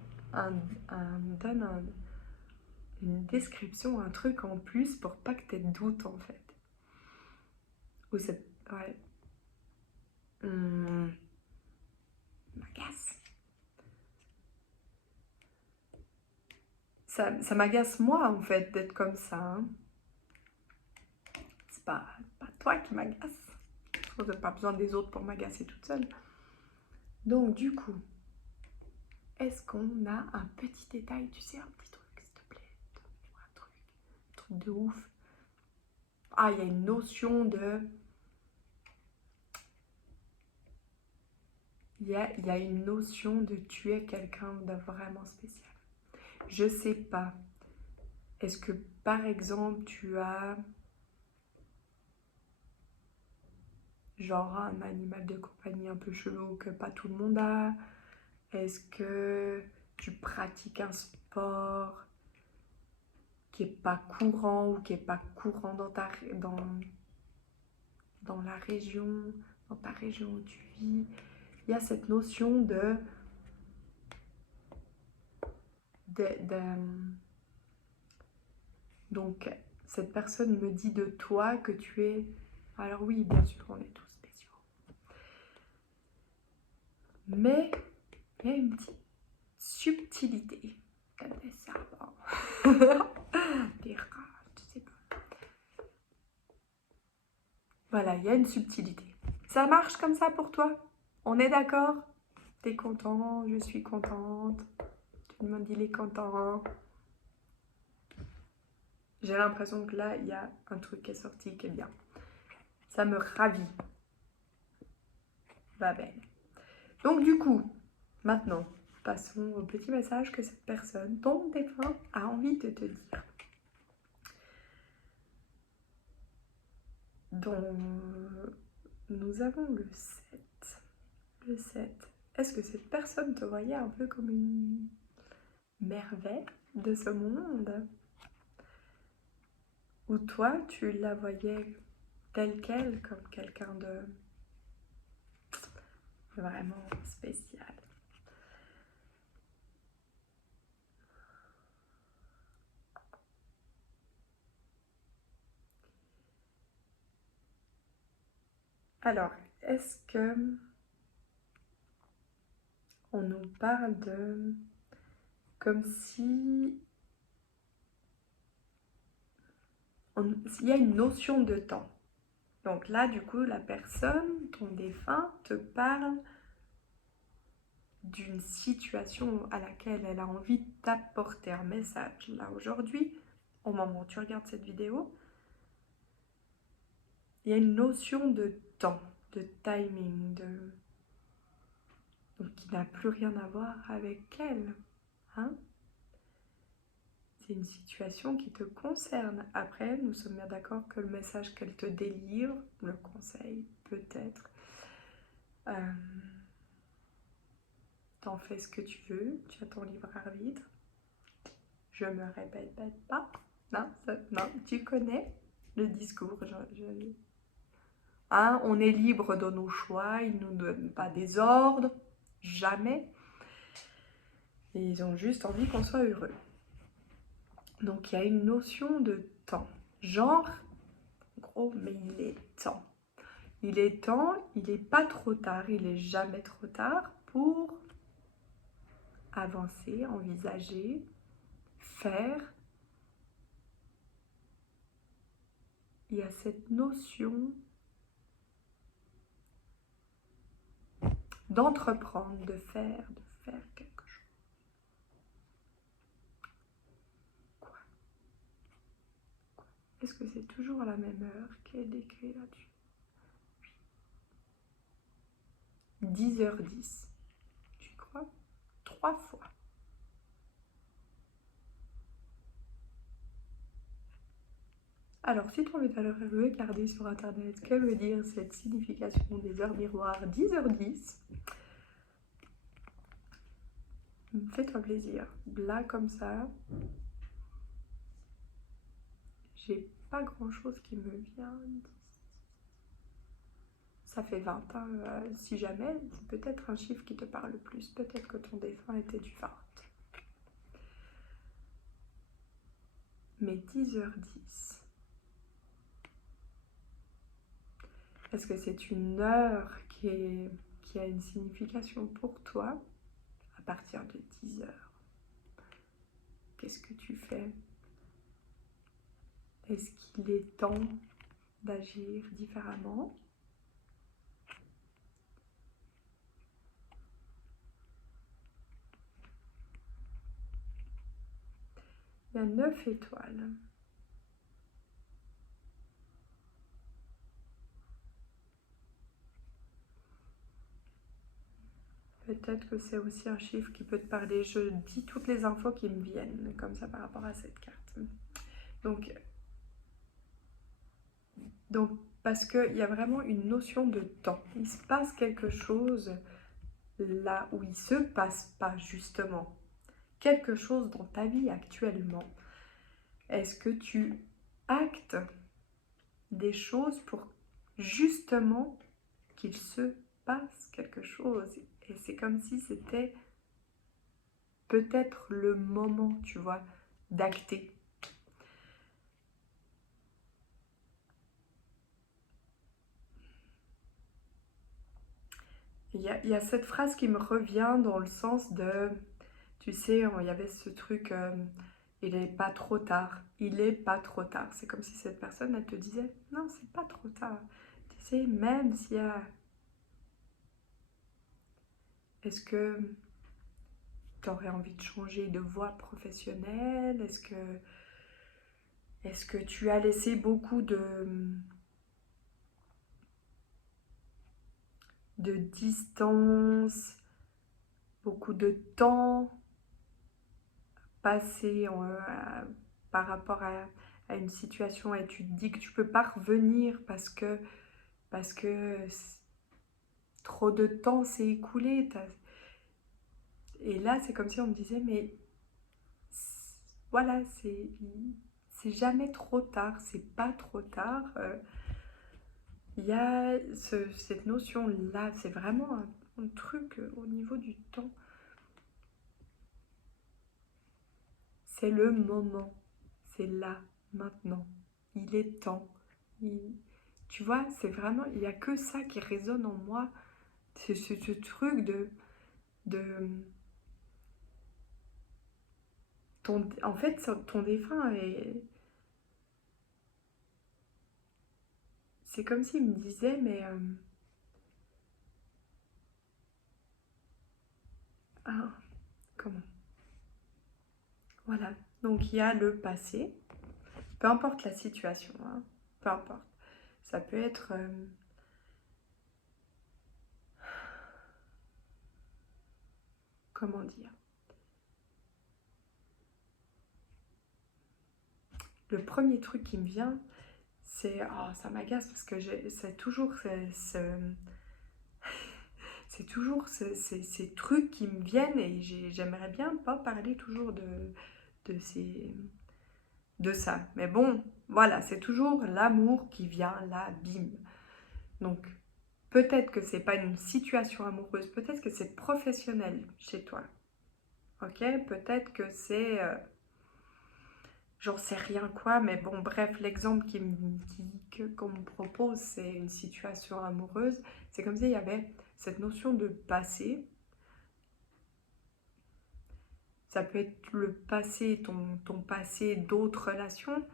une description, un truc en plus pour pas que tu aies de doute en fait. Ou cette... Ouais. M'agace. Ça m'agace moi en fait d'être comme ça. Hein. C'est pas toi qui m'agace. Je n'ai pas besoin des autres pour m'agacer toute seule. Donc du coup, est-ce qu'on a un petit détail, tu sais, un petit truc, s'il te plaît, un truc de ouf. Ah, il y a une notion de... Il y a une notion de tuer quelqu'un de vraiment spécial. Je sais pas. Est-ce que par exemple tu as genre un animal de compagnie un peu chelou que pas tout le monde a? Est-ce que tu pratiques un sport qui est pas courant ou qui est pas courant dans la région, dans ta région où tu vis? Il y a cette notion de donc cette personne me dit de toi que tu es... Alors oui, bien sûr, on est tous spéciaux. Mais il y a une petite subtilité. Comme des serpents. Des rats, je sais pas. Voilà, il y a une subtilité. Ça marche comme ça pour toi? On est d'accord? T'es content? Je suis contente. Tout le monde il est content. J'ai l'impression que là, il y a un truc qui est sorti qui est bien. Ça me ravit. Va belle. Donc du coup, maintenant, passons au petit message que cette personne, ton défunt, a envie de te dire. Donc, nous avons le 7. Le 7. Est-ce que cette personne te voyait un peu comme une merveille de ce monde? Ou toi, tu la voyais telle qu'elle, comme quelqu'un de vraiment spécial. Alors, est-ce que on nous parle de comme si il y a une notion de temps. Donc là, du coup, la personne, ton défunt, te parle d'une situation à laquelle elle a envie de t'apporter un message. Là, aujourd'hui, au moment où tu regardes cette vidéo, il y a une notion de temps, de timing, donc qui n'a plus rien à voir avec elle. Hein? C'est une situation qui te concerne. Après, nous sommes bien d'accord que le message qu'elle te délivre, le conseil peut-être, t'en fais ce que tu veux, tu as ton libre arbitre. Je me répète pas. Non, non, tu connais le discours. Hein, on est libre de nos choix, ils ne nous donnent pas des ordres, jamais. Et ils ont juste envie qu'on soit heureux. Donc il y a une notion de temps. Genre, gros, mais il est temps. Il est temps, il n'est pas trop tard, il n'est jamais trop tard pour avancer, envisager, faire. Il y a cette notion d'entreprendre, de faire quelque chose. Quoi? Est-ce que c'est toujours à la même heure qui est décrit là-dessus? 10h10. Tu crois? 3 fois. Alors, si tu as envie d'aller regarder sur internet quelle veut dire cette signification des heures miroirs 10h10, fais-toi plaisir. Là, comme ça, j'ai pas grand chose qui me vient. Ça fait 20 ans, si jamais, c'est peut-être un chiffre qui te parle le plus. Peut-être que ton défunt était du 20. Mais 10h10, est-ce que c'est une heure qui a une signification pour toi à partir de 10h? Qu'est-ce que tu fais? Est-ce qu'il est temps d'agir différemment? Il y a 9 étoiles. Peut-être que c'est aussi un chiffre qui peut te parler. Je dis toutes les infos qui me viennent, comme ça par rapport à cette carte. Donc parce qu'il y a vraiment une notion de temps. Il se passe quelque chose là où il ne se passe pas justement. Quelque chose dans ta vie actuellement. Est-ce que tu actes des choses pour justement qu'il se passe quelque chose? Et c'est comme si c'était peut-être le moment, tu vois, d'acter. Il y a cette phrase qui me revient dans le sens de, tu sais, il y avait ce truc, il n'est pas trop tard, il est pas trop tard. C'est comme si cette personne, elle te disait, non, c'est pas trop tard. Tu sais, même s'il y a... Est-ce que tu aurais envie de changer de voie professionnelle? Est-ce que tu as laissé beaucoup de distance, beaucoup de temps passé par rapport à une situation et tu te dis que tu peux pas revenir parce que trop de temps s'est écoulé. Et là, c'est comme si on me disait, mais voilà, c'est c'est jamais trop tard, c'est pas trop tard. Il y a cette notion-là, c'est vraiment un truc au niveau du temps. C'est le moment, c'est là, maintenant. Il est temps. Tu vois, c'est vraiment, il n'y a que ça qui résonne en moi. C'est ce truc de en fait, ton défunt c'est comme s'il me disait, mais ah, comment? Voilà. Donc il y a le passé, peu importe la situation, hein, peu importe. Ça peut être comment dire? Le premier truc qui me vient, c'est oh, ça m'agace parce que c'est toujours c'est toujours ces trucs qui me viennent et j'aimerais bien pas parler toujours de de ça. Mais bon, voilà, c'est toujours l'amour qui vient là, bim. Donc, peut-être que c'est pas une situation amoureuse, peut-être que c'est professionnel chez toi. Ok? Peut-être que c'est j'en sais rien quoi, mais bon, bref, l'exemple qu'on me propose, c'est une situation amoureuse. C'est comme s'il y avait cette notion de passé. Ça peut être le passé, ton passé d'autres relations,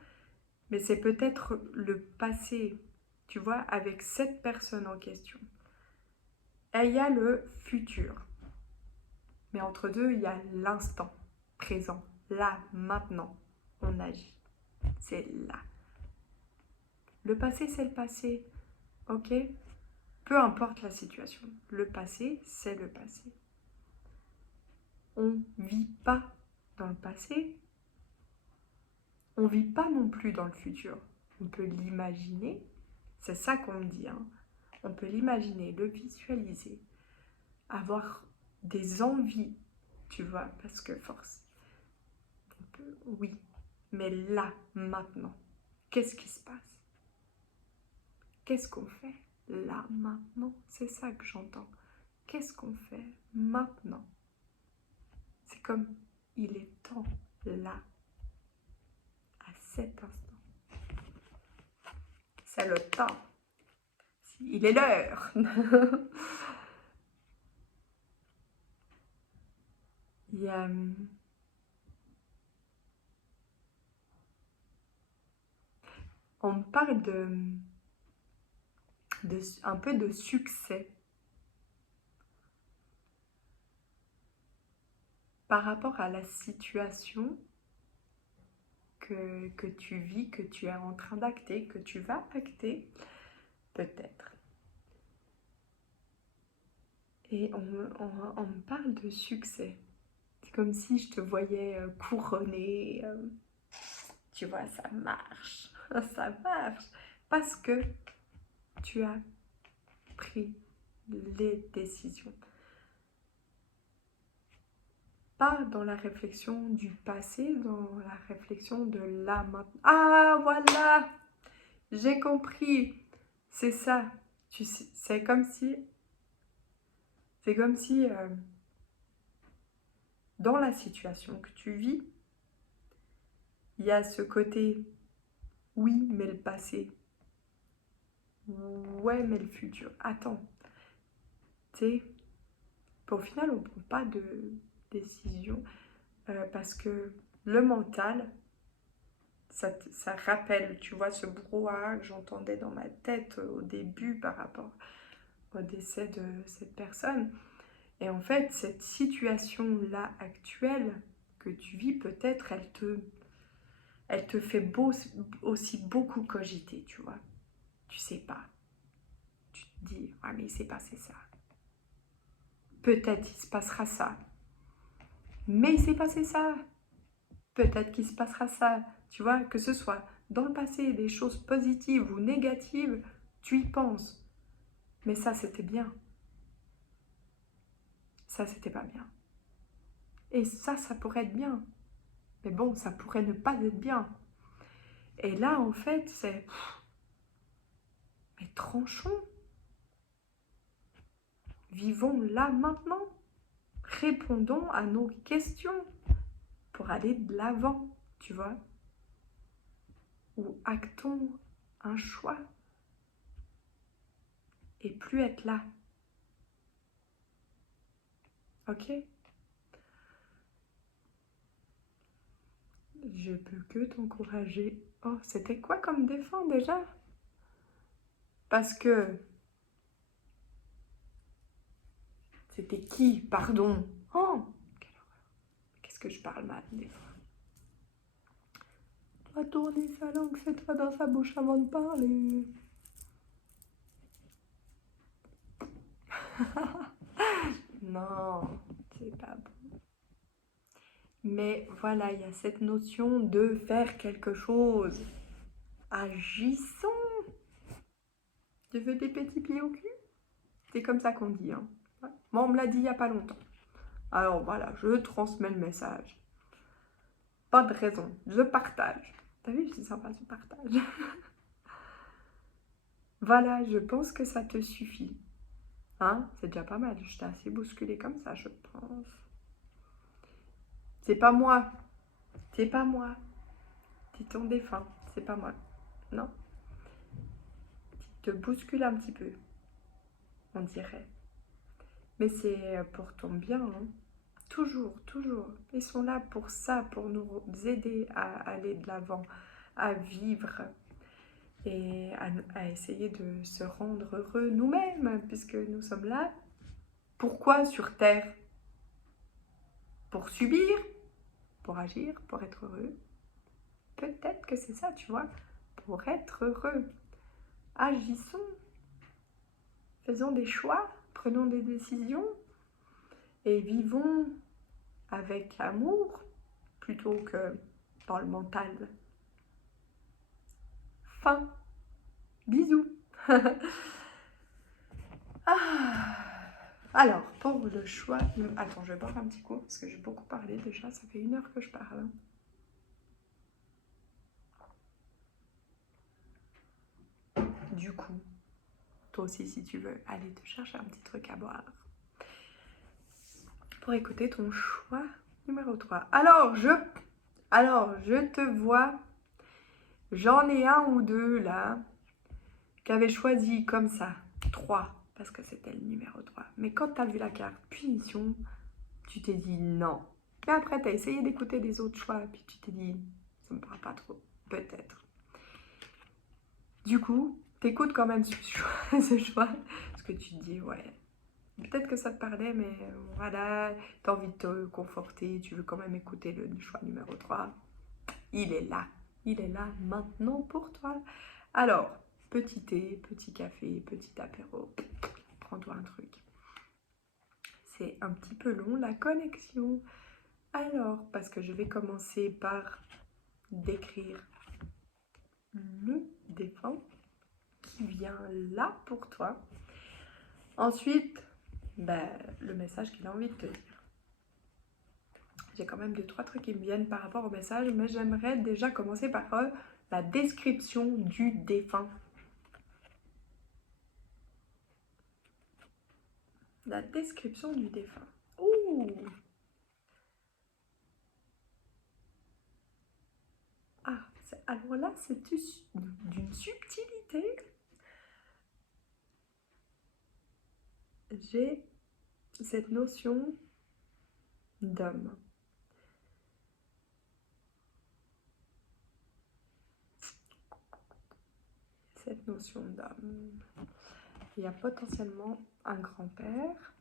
mais c'est peut-être le passé, tu vois, avec cette personne en question. Et il y a le futur. Mais entre deux, il y a l'instant présent. Là, maintenant, on agit. C'est là. Le passé, c'est le passé. Ok? Peu importe la situation. Le passé, c'est le passé. On ne vit pas dans le passé. On ne vit pas non plus dans le futur. On peut l'imaginer. C'est ça qu'on me dit. Hein. On peut l'imaginer, le visualiser. Avoir des envies, tu vois, parce que force. Oui, mais là, maintenant, qu'est-ce qui se passe? Qu'est-ce qu'on fait là, maintenant? C'est ça que j'entends. Qu'est-ce qu'on fait maintenant? C'est comme il est temps là, à cet instant. C'est le temps. Il est l'heure. Il y a... On me parle un peu de succès par rapport à la situation que tu vis, que tu es en train d'acter, que tu vas acter, peut-être. Et on me parle de succès. C'est comme si je te voyais couronnée. Tu vois, ça marche. Ça marche. Parce que tu as pris les décisions. Pas dans la réflexion du passé, dans la réflexion de là maintenant. Ah, voilà! J'ai compris. C'est ça. Tu sais, c'est comme si... C'est comme si... dans la situation que tu vis, il y a ce côté oui, mais le passé. Ouais, mais le futur. Attends. Tu sais, au final, on ne prend pas de décision parce que le mental, ça rappelle, tu vois, ce brouhaha que j'entendais dans ma tête au début par rapport au décès de cette personne. Et en fait, cette situation-là actuelle que tu vis, peut-être, elle te fait aussi beaucoup cogiter, tu vois. Tu sais pas. Tu te dis, ah mais il s'est passé ça. Peut-être il se passera ça. Mais il s'est passé ça. Peut-être qu'il se passera ça. Tu vois, que ce soit dans le passé des choses positives ou négatives, tu y penses. Mais ça, c'était bien. Ça, c'était pas bien. Et ça pourrait être bien. Mais bon, ça pourrait ne pas être bien. Et là, en fait, c'est... Mais tranchons. Vivons là maintenant. Répondons à nos questions pour aller de l'avant, tu vois. Ou actons un choix. Et plus être là. Ok? Je peux que t'encourager. Oh, c'était quoi comme défunt déjà? Parce que... C'était qui? Pardon. Oh, qu'est-ce que je parle mal des fois. Doit tourner sa langue cette fois dans sa bouche avant de parler. Non, c'est pas bon. Mais voilà, il y a cette notion de faire quelque chose. Agissons. Tu veux des petits pieds au cul? C'est comme ça qu'on dit. Hein. Ouais. Moi, on me l'a dit il n'y a pas longtemps. Alors voilà, je transmets le message. Pas de raison, je partage. T'as vu, c'est sympa, je partage. Voilà, je pense que ça te suffit. Hein? C'est déjà pas mal, je t'ai assez bousculé comme ça, je pense. C'est pas moi. C'est pas moi. C'est ton défunt. C'est pas moi. Non. Tu te bouscules un petit peu, on dirait. Mais c'est pour ton bien. Hein. Toujours, toujours. Ils sont là pour ça, pour nous aider à aller de l'avant, à vivre et à essayer de se rendre heureux nous-mêmes, puisque nous sommes là. Pourquoi sur Terre? Pour subir? Pour agir? Pour être heureux? Peut-être que c'est ça, tu vois. Pour être heureux. Agissons. Faisons des choix. Prenons des décisions. Et vivons avec amour plutôt que dans le mental. Fin. Bisous. Ah. Alors, pour le choix... Attends, je vais boire un petit coup parce que j'ai beaucoup parlé déjà. Ça fait 1 heure que je parle. Du coup, toi aussi, si tu veux, aller te chercher un petit truc à boire. Pour écouter ton choix numéro 3. Alors, je te vois. J'en ai un ou deux là qui avaient choisi comme ça. 3, parce que c'était le numéro 3. Mais quand tu as vu la carte punition, tu t'es dit non. Mais après, tu as essayé d'écouter les autres choix, puis tu t'es dit, ça me parle pas trop, peut-être. Du coup, t'écoutes quand même ce choix, parce que tu te dis, ouais, peut-être que ça te parlait, mais voilà, t'as envie de te conforter, tu veux quand même écouter le choix numéro 3. Il est là maintenant pour toi. Alors, petit thé, petit café, petit apéro, prends-toi un truc. C'est un petit peu long la connexion. Alors, parce que je vais commencer par décrire le défunt qui vient là pour toi. Ensuite, le message qu'il a envie de te dire. J'ai quand même 2-3 trucs qui me viennent par rapport au message, mais j'aimerais déjà commencer par la description du défunt. La description du défunt. Ouh! Ah, alors là, c'est d'une subtilité. J'ai cette notion d'homme. Cette notion d'homme. Il y a potentiellement un grand-père.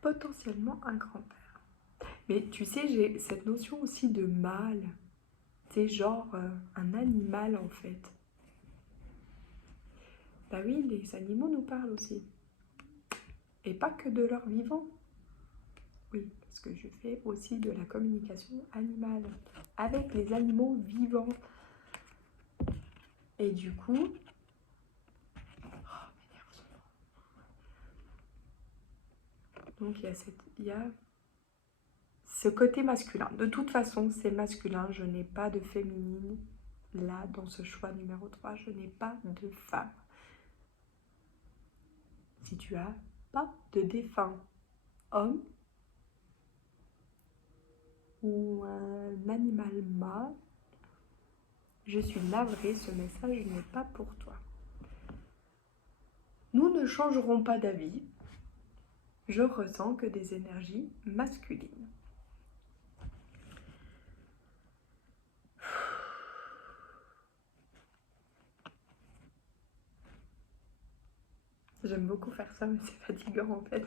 Potentiellement un grand-père. Mais tu sais, j'ai cette notion aussi de mâle. C'est genre un animal en fait. Bah oui, les animaux nous parlent aussi. Et pas que de leur vivant. Oui, parce que je fais aussi de la communication animale avec les animaux vivants. Et du coup... Donc il y a ce côté masculin. De toute façon, c'est masculin. Je n'ai pas de féminine là dans ce choix numéro 3. Je n'ai pas de femme. Si tu as pas de défunt homme ou un animal mâle, je suis navrée, ce message n'est pas pour toi. Nous ne changerons pas d'avis. Je ressens que des énergies masculines. J'aime beaucoup faire ça, mais c'est fatigant en fait,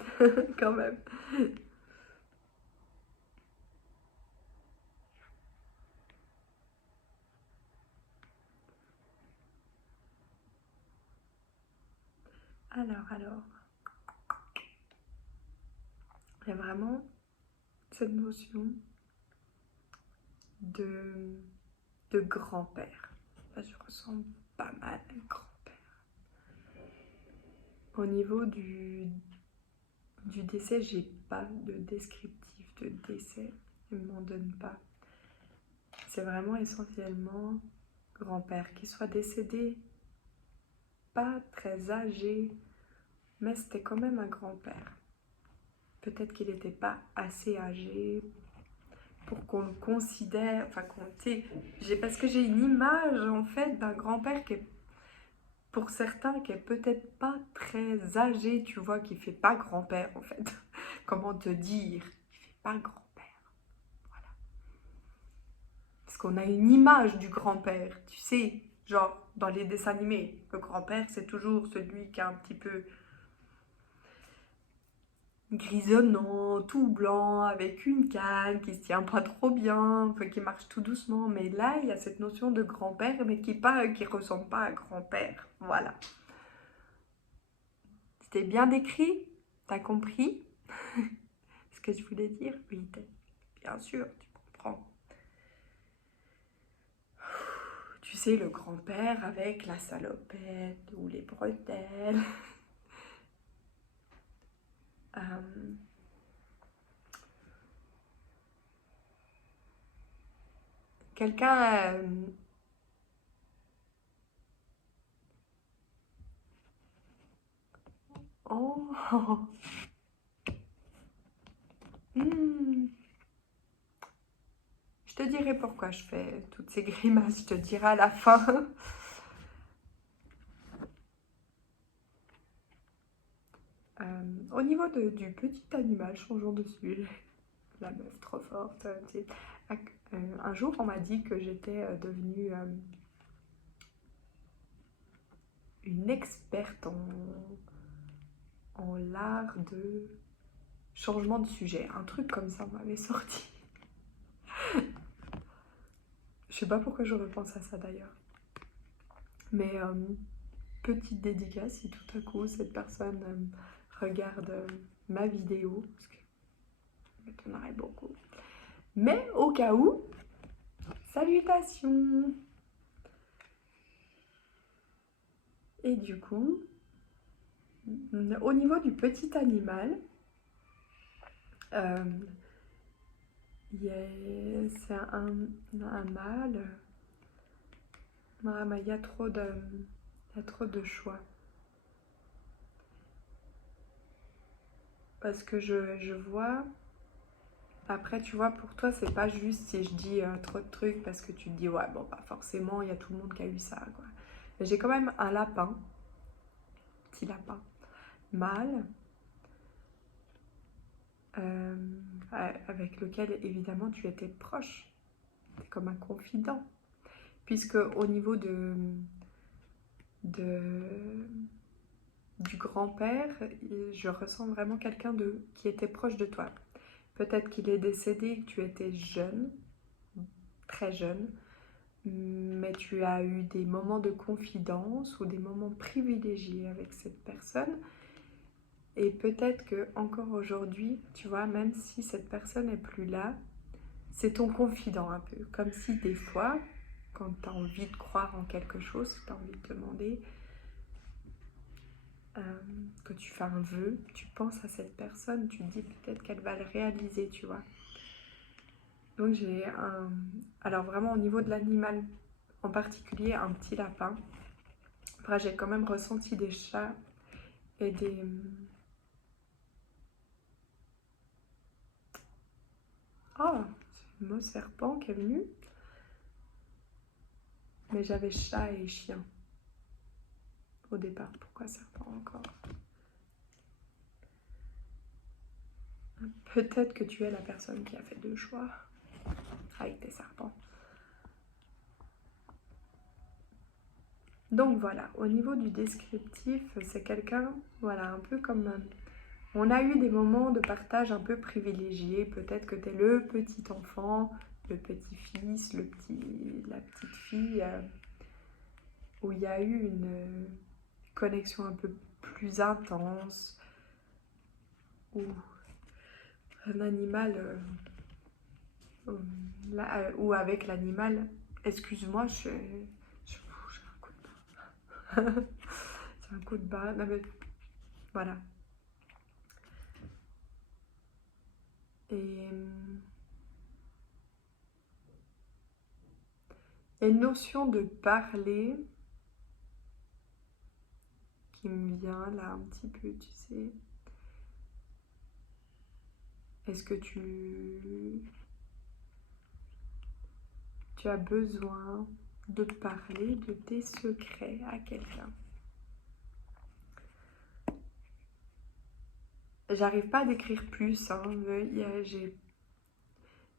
quand même. Alors, il y a vraiment cette notion de grand-père. Là, je ressens pas mal grand-père. Au niveau du décès, j'ai pas de descriptif de décès. Ils ne m'en donnent pas. C'est vraiment essentiellement grand-père, qui soit décédé, pas très âgé, mais c'était quand même un grand-père. Peut-être qu'il n'était pas assez âgé pour qu'on le considère, enfin parce que j'ai une image en fait d'un grand-père qui est, pour certains, qui est peut-être pas très âgé, tu vois, qui fait pas grand-père en fait. Comment te dire, il fait pas grand-père, voilà. Parce qu'on a une image du grand-père, tu sais, genre dans les dessins animés, le grand-père c'est toujours celui qui est un petit peu grisonnant, tout blanc, avec une canne, qui se tient pas trop bien, enfin, qui marche tout doucement. Mais là, il y a cette notion de grand-père, mais qui ressemble pas à grand-père. Voilà. C'était bien décrit? T'as compris ce que je voulais dire? Oui, bien sûr, tu comprends. Tu sais, le grand-père avec la salopette ou les bretelles. Quelqu'un... Oh. Hmm. Je te dirai pourquoi je fais toutes ces grimaces, je te dirai à la fin. Au niveau du petit animal, changeons de sujet. La meuf trop forte. Un jour, on m'a dit que j'étais devenue une experte en l'art de changement de sujet. Un truc comme ça m'avait sorti. Je sais pas pourquoi je repense à ça d'ailleurs. Mais petite dédicace si tout à coup cette personne regarde ma vidéo, parce que ça m'étonnerait beaucoup. Mais au cas où, salutations! Et du coup, au niveau du petit animal, c'est un mâle. Non, mais il y a trop de choix. Parce que je vois... Après, tu vois, pour toi, c'est pas juste si je dis trop de trucs parce que tu te dis, ouais, bon, bah forcément, il y a tout le monde qui a eu ça, quoi. Mais j'ai quand même un lapin, petit lapin, mâle, avec lequel, évidemment, tu étais proche. T'es comme un confident. Puisque au niveau du grand-père, je ressens vraiment quelqu'un qui était proche de toi. Peut-être qu'il est décédé et que tu étais jeune, très jeune, mais tu as eu des moments de confidence ou des moments privilégiés avec cette personne. Et peut-être que encore aujourd'hui, tu vois, même si cette personne n'est plus là, c'est ton confident un peu. Comme si des fois, quand tu as envie de croire en quelque chose, si tu as envie de demander, que tu fais un vœu, tu penses à cette personne, tu te dis peut-être qu'elle va le réaliser, tu vois. Donc j'ai un... Alors vraiment au niveau de l'animal, en particulier un petit lapin. Après j'ai quand même ressenti des chats et des... Oh, c'est le mot serpent qui est venu. Mais j'avais chat et chien au départ. Pourquoi serpent encore? Peut-être que tu es la personne qui a fait deux choix avec tes serpents. Donc voilà, au niveau du descriptif, c'est quelqu'un, voilà, un peu comme... On a eu des moments de partage un peu privilégiés. Peut-être que tu es le petit enfant, le petit-fils, la petite fille, où il y a eu une connexion un peu plus intense, où un animal, ou avec l'animal, excuse-moi, j'ai un coup de barre. C'est un coup de barre. Non, mais voilà. Et une notion de parler qui me vient là un petit peu, tu sais. Est-ce que tu as besoin de parler de tes secrets à quelqu'un? J'arrive pas à décrire plus, hein,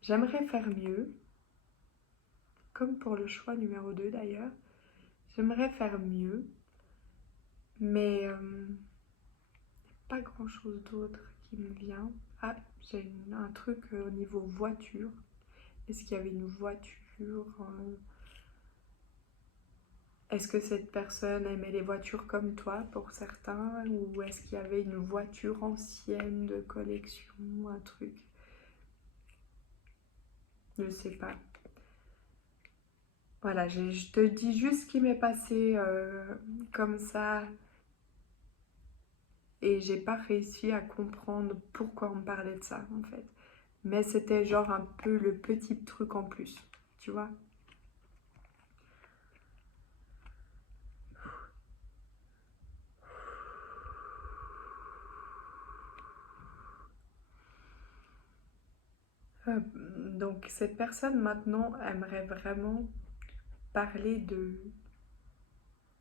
j'aimerais faire mieux, comme pour le choix numéro 2 d'ailleurs. J'aimerais faire mieux, mais pas grand chose d'autre qui me vient. Ah, j'ai un truc au niveau voiture. Est-ce qu'il y avait une voiture Est-ce que cette personne aimait les voitures comme toi pour certains? Ou est-ce qu'il y avait une voiture ancienne de collection, un truc? Je sais pas. Voilà, je te dis juste ce qui m'est passé comme ça et j'ai pas réussi à comprendre pourquoi on me parlait de ça en fait. Mais c'était genre un peu le petit truc en plus, tu vois. Donc cette personne maintenant aimerait vraiment parler de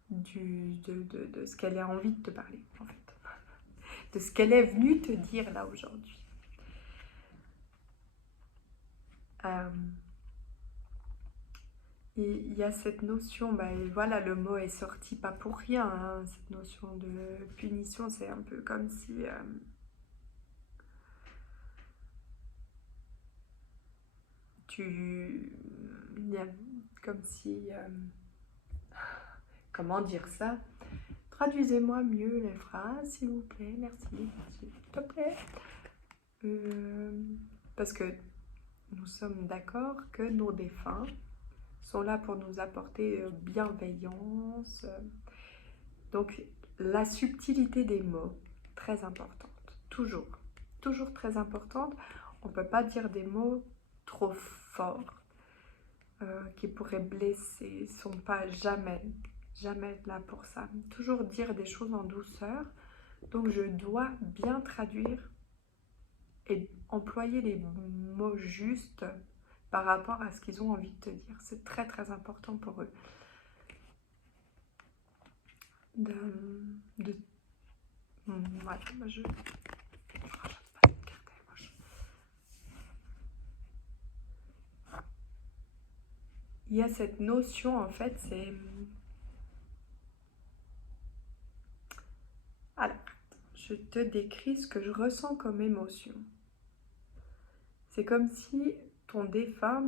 ce qu'elle a envie de te parler en fait. De ce qu'elle est venue te dire là aujourd'hui. Euh, il y a cette notion, bah, et voilà, le mot est sorti pas pour rien, hein, cette notion de punition, c'est un peu comme si tu... Comme si... comment dire ça? Traduisez-moi mieux les phrases, s'il vous plaît, merci, s'il te plaît. Parce que nous sommes d'accord que nos défunts sont là pour nous apporter bienveillance. Donc la subtilité des mots, très importante, toujours, toujours très importante. On ne peut pas dire des mots trop forts qui pourraient blesser, ils ne sont pas jamais, jamais là pour ça. Toujours dire des choses en douceur. Donc je dois bien traduire et employer les mots justes par rapport à ce qu'ils ont envie de te dire. C'est très très important pour eux. De ouais, moi je rajoute pas de carte à gauche. Il y a cette notion en fait, c'est... Alors, je te décris ce que je ressens comme émotion. C'est comme si ton défunt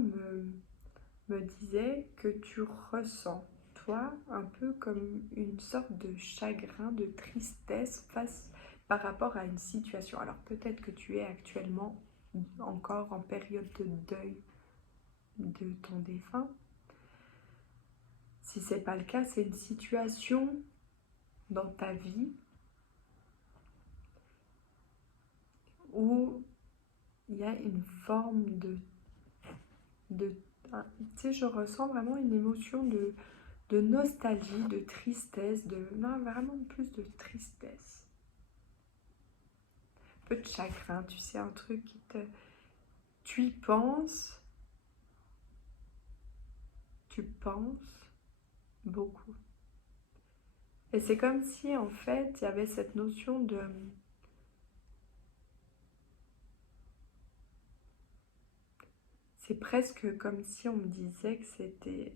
me disait que tu ressens, toi, un peu comme une sorte de chagrin, de tristesse par rapport à une situation. Alors peut-être que tu es actuellement encore en période de deuil de ton défunt. Si ce n'est pas le cas, c'est une situation dans ta vie où il y a une forme de de, tu sais, je ressens vraiment une émotion de nostalgie, de tristesse, non, vraiment plus de tristesse. Un peu de chagrin, tu sais, un truc qui te... Tu y penses, tu penses beaucoup. Et c'est comme si, en fait, il y avait cette notion de... C'est presque comme si on me disait que c'était...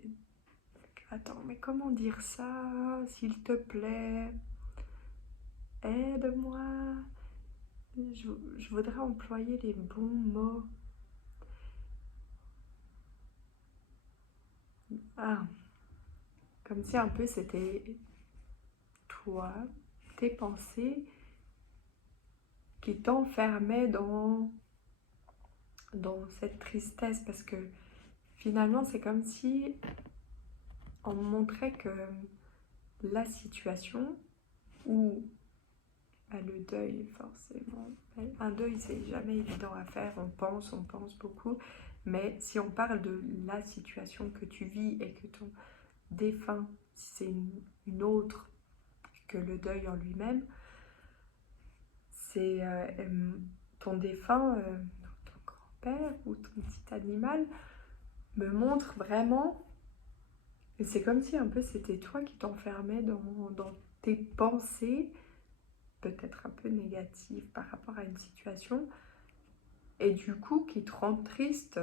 Attends, mais comment dire ça, s'il te plaît? Aide-moi. Je voudrais employer les bons mots. Ah, comme si un peu c'était toi, tes pensées qui t'enfermaient dans cette tristesse. Parce que finalement, c'est comme si on me montrait que la situation où le deuil, forcément, un deuil, c'est jamais évident à faire. On pense beaucoup. Mais si on parle de la situation que tu vis et que ton défunt, c'est une autre que le deuil en lui-même, c'est ton défunt, ton grand-père ou ton petit animal me montre vraiment, et c'est comme si un peu c'était toi qui t'enfermais dans tes pensées, peut-être un peu négatives par rapport à une situation, et du coup qui te rend triste.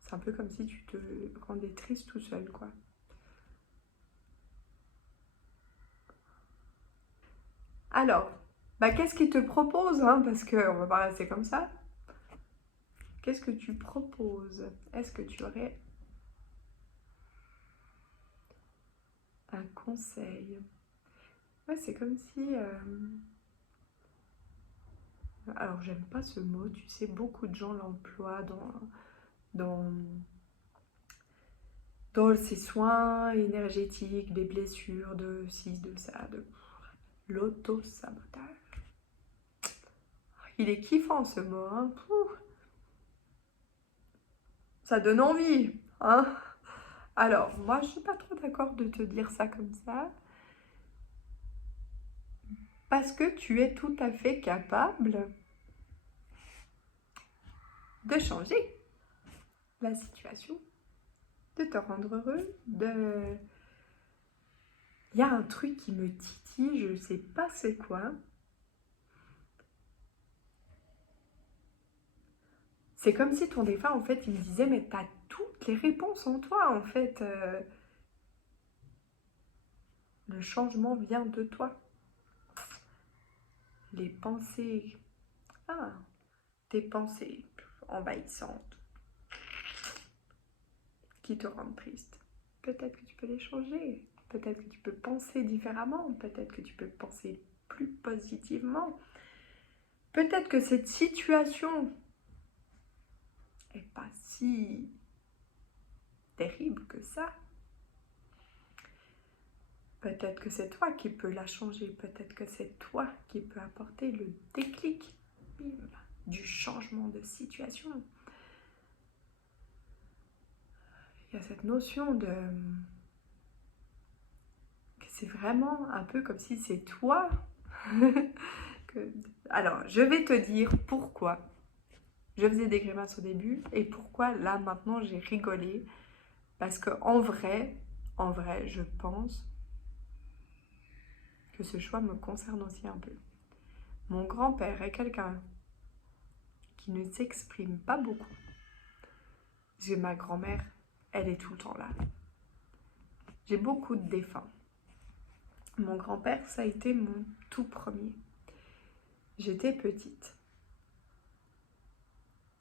C'est un peu comme si tu te rendais triste tout seul, quoi. Alors, bah, qu'est-ce qu'il te propose, hein, parce qu'on va pas rester comme ça. Qu'est-ce que tu proposes? Est-ce que tu aurais un conseil? Ouais, c'est comme si... Alors, j'aime pas ce mot, tu sais, beaucoup de gens l'emploient dans, dans ces soins énergétiques, des blessures, de ci, de ça, de l'auto-sabotage. Il est kiffant ce mot, hein. Pouh, ça donne envie, hein. Alors, moi, je suis pas trop d'accord de te dire ça comme ça, parce que tu es tout à fait capable de changer la situation, de te rendre heureux, de... Il y a un truc qui me titille, je sais pas c'est quoi. C'est comme si ton défunt, en fait, il me disait, mais t'as toutes les réponses en toi, en fait. Le changement vient de toi. Les pensées... Ah, tes pensées envahissantes qui te rendent triste. Peut-être que tu peux les changer. Peut-être que tu peux penser différemment. Peut-être que tu peux penser plus positivement. Peut-être que cette situation est pas si terrible que ça. Peut-être que c'est toi qui peux la changer. Peut-être que c'est toi qui peux apporter le déclic, bim, du changement de situation. Il y a cette notion de... que c'est vraiment un peu comme si c'est toi. que... Alors, je vais te dire pourquoi je faisais des grimaces au début et pourquoi là maintenant j'ai rigolé. Parce que en vrai, je pense que ce choix me concerne aussi un peu. Mon grand-père est quelqu'un qui ne s'exprime pas beaucoup. J'ai ma grand-mère, elle est tout le temps là. J'ai beaucoup de défunts. Mon grand-père, ça a été mon tout premier. J'étais petite.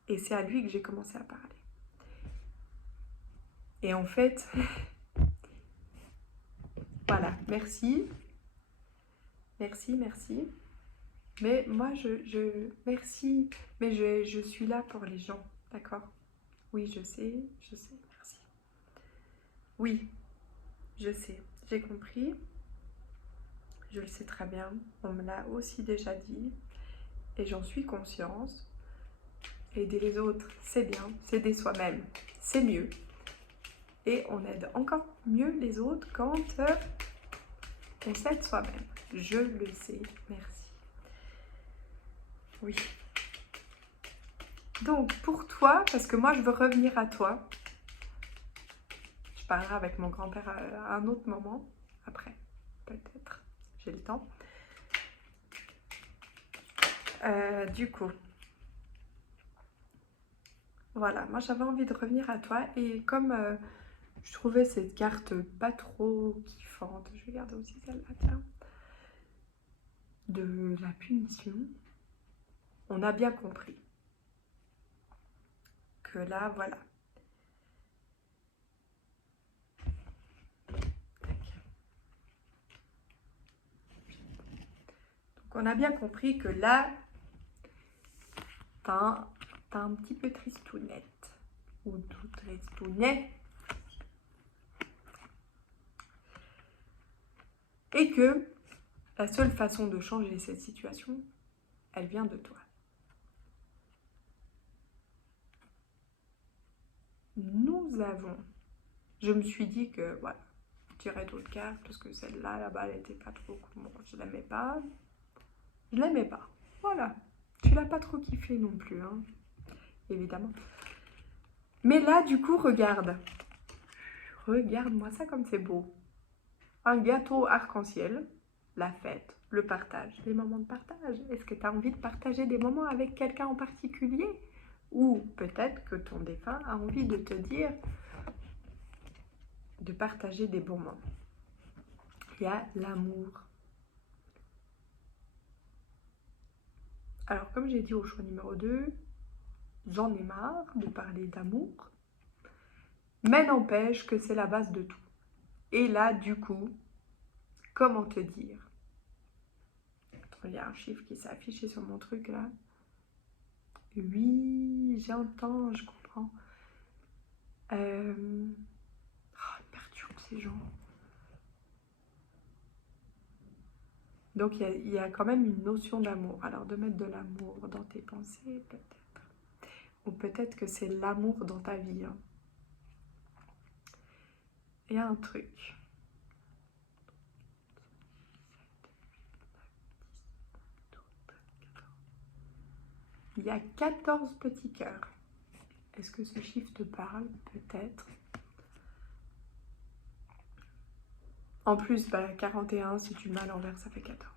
Et c'est à lui que j'ai commencé à parler. Et en fait, voilà, merci. Merci, merci. Mais moi, merci. Mais je suis là pour les gens, d'accord? Oui, je sais, merci. Oui, je sais, j'ai compris. Je le sais très bien. On me l'a aussi déjà dit. Et j'en suis consciente. Aider les autres, c'est bien. S'aider soi-même, c'est mieux. Et on aide encore mieux les autres quand on s'aide soi-même. Je le sais, merci. Oui. Donc, pour toi, parce que moi, je veux revenir à toi. Je parlerai avec mon grand-père à un autre moment, après, peut-être, j'ai le temps. Du coup, voilà, moi j'avais envie de revenir à toi et comme je trouvais cette carte pas trop kiffante, je vais garder aussi celle-là, tiens, de la punition, on a bien compris que là, voilà. Donc on a bien compris que là, t'as un petit peu tristounette, ou tout tristounet, et que la seule façon de changer cette situation, elle vient de toi. Nous avons, je me suis dit que voilà, je tirais d'autres cartes parce que celle-là, là-bas, elle était pas trop, bon, je l'aimais pas. Je l'aimais pas, voilà. Tu l'as pas trop kiffé non plus, hein, évidemment. Mais là, du coup, regarde. Regarde-moi ça comme c'est beau. Un gâteau arc-en-ciel, la fête, le partage, les moments de partage. Est-ce que tu as envie de partager des moments avec quelqu'un en particulier? Ou peut-être que ton défunt a envie de te dire de partager des bons moments. Il y a l'amour. Alors, comme j'ai dit au choix numéro 2, j'en ai marre de parler d'amour, mais n'empêche que c'est la base de tout. Et là, du coup, comment te dire? Il y a un chiffre qui s'est affiché sur mon truc là. Oui, j'entends, je comprends. Oh, ils perturbent ces gens. Donc il y a quand même une notion d'amour. Alors de mettre de l'amour dans tes pensées, peut-être. Ou peut-être que c'est l'amour dans ta vie. Hein. Il y a un truc. Il y a 14 petits cœurs. Est-ce que ce chiffre te parle? Peut-être. En plus, 41, si tu mets à l'envers, ça fait 14.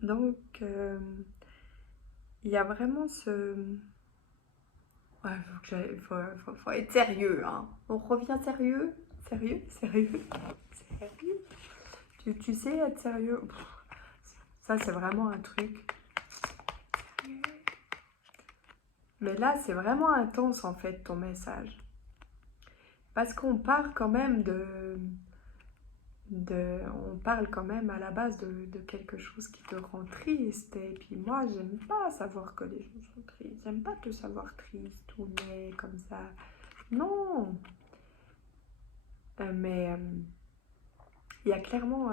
Donc, il y a vraiment ce... Ouais, faut être sérieux, hein. On revient sérieux? Sérieux? Sérieux? Sérieux? Tu sais être sérieux? Ça, c'est vraiment un truc. Mais là, c'est vraiment intense, en fait, ton message. Parce qu'on part quand même on parle quand même à la base de quelque chose qui te rend triste. Et puis moi, j'aime pas savoir que les gens sont tristes. J'aime pas te savoir triste ou laid comme ça. Non. Mais il y a clairement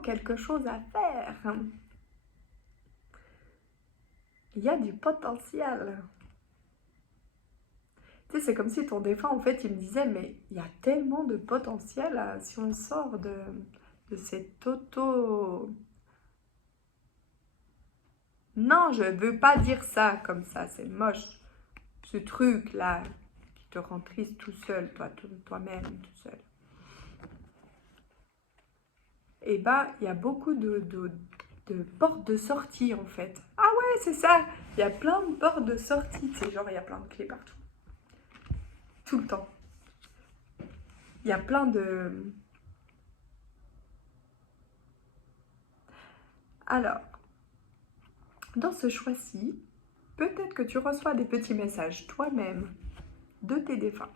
quelque chose à faire. Il y a du potentiel. Tu sais, c'est comme si ton défunt, en fait, il me disait, mais il y a tellement de potentiel si on sort de cette auto... Non, je veux pas dire ça comme ça, c'est moche. Ce truc-là qui te rend triste tout seul, toi-même, tout seul. Et il y a beaucoup de portes de sortie, en fait. Ah ouais, c'est ça. Il y a plein de portes de sortie, tu sais, genre, il y a plein de clés partout. Tout le temps. Il y a plein de... Alors, dans ce choix-ci, peut-être que tu reçois des petits messages toi-même de tes défunts.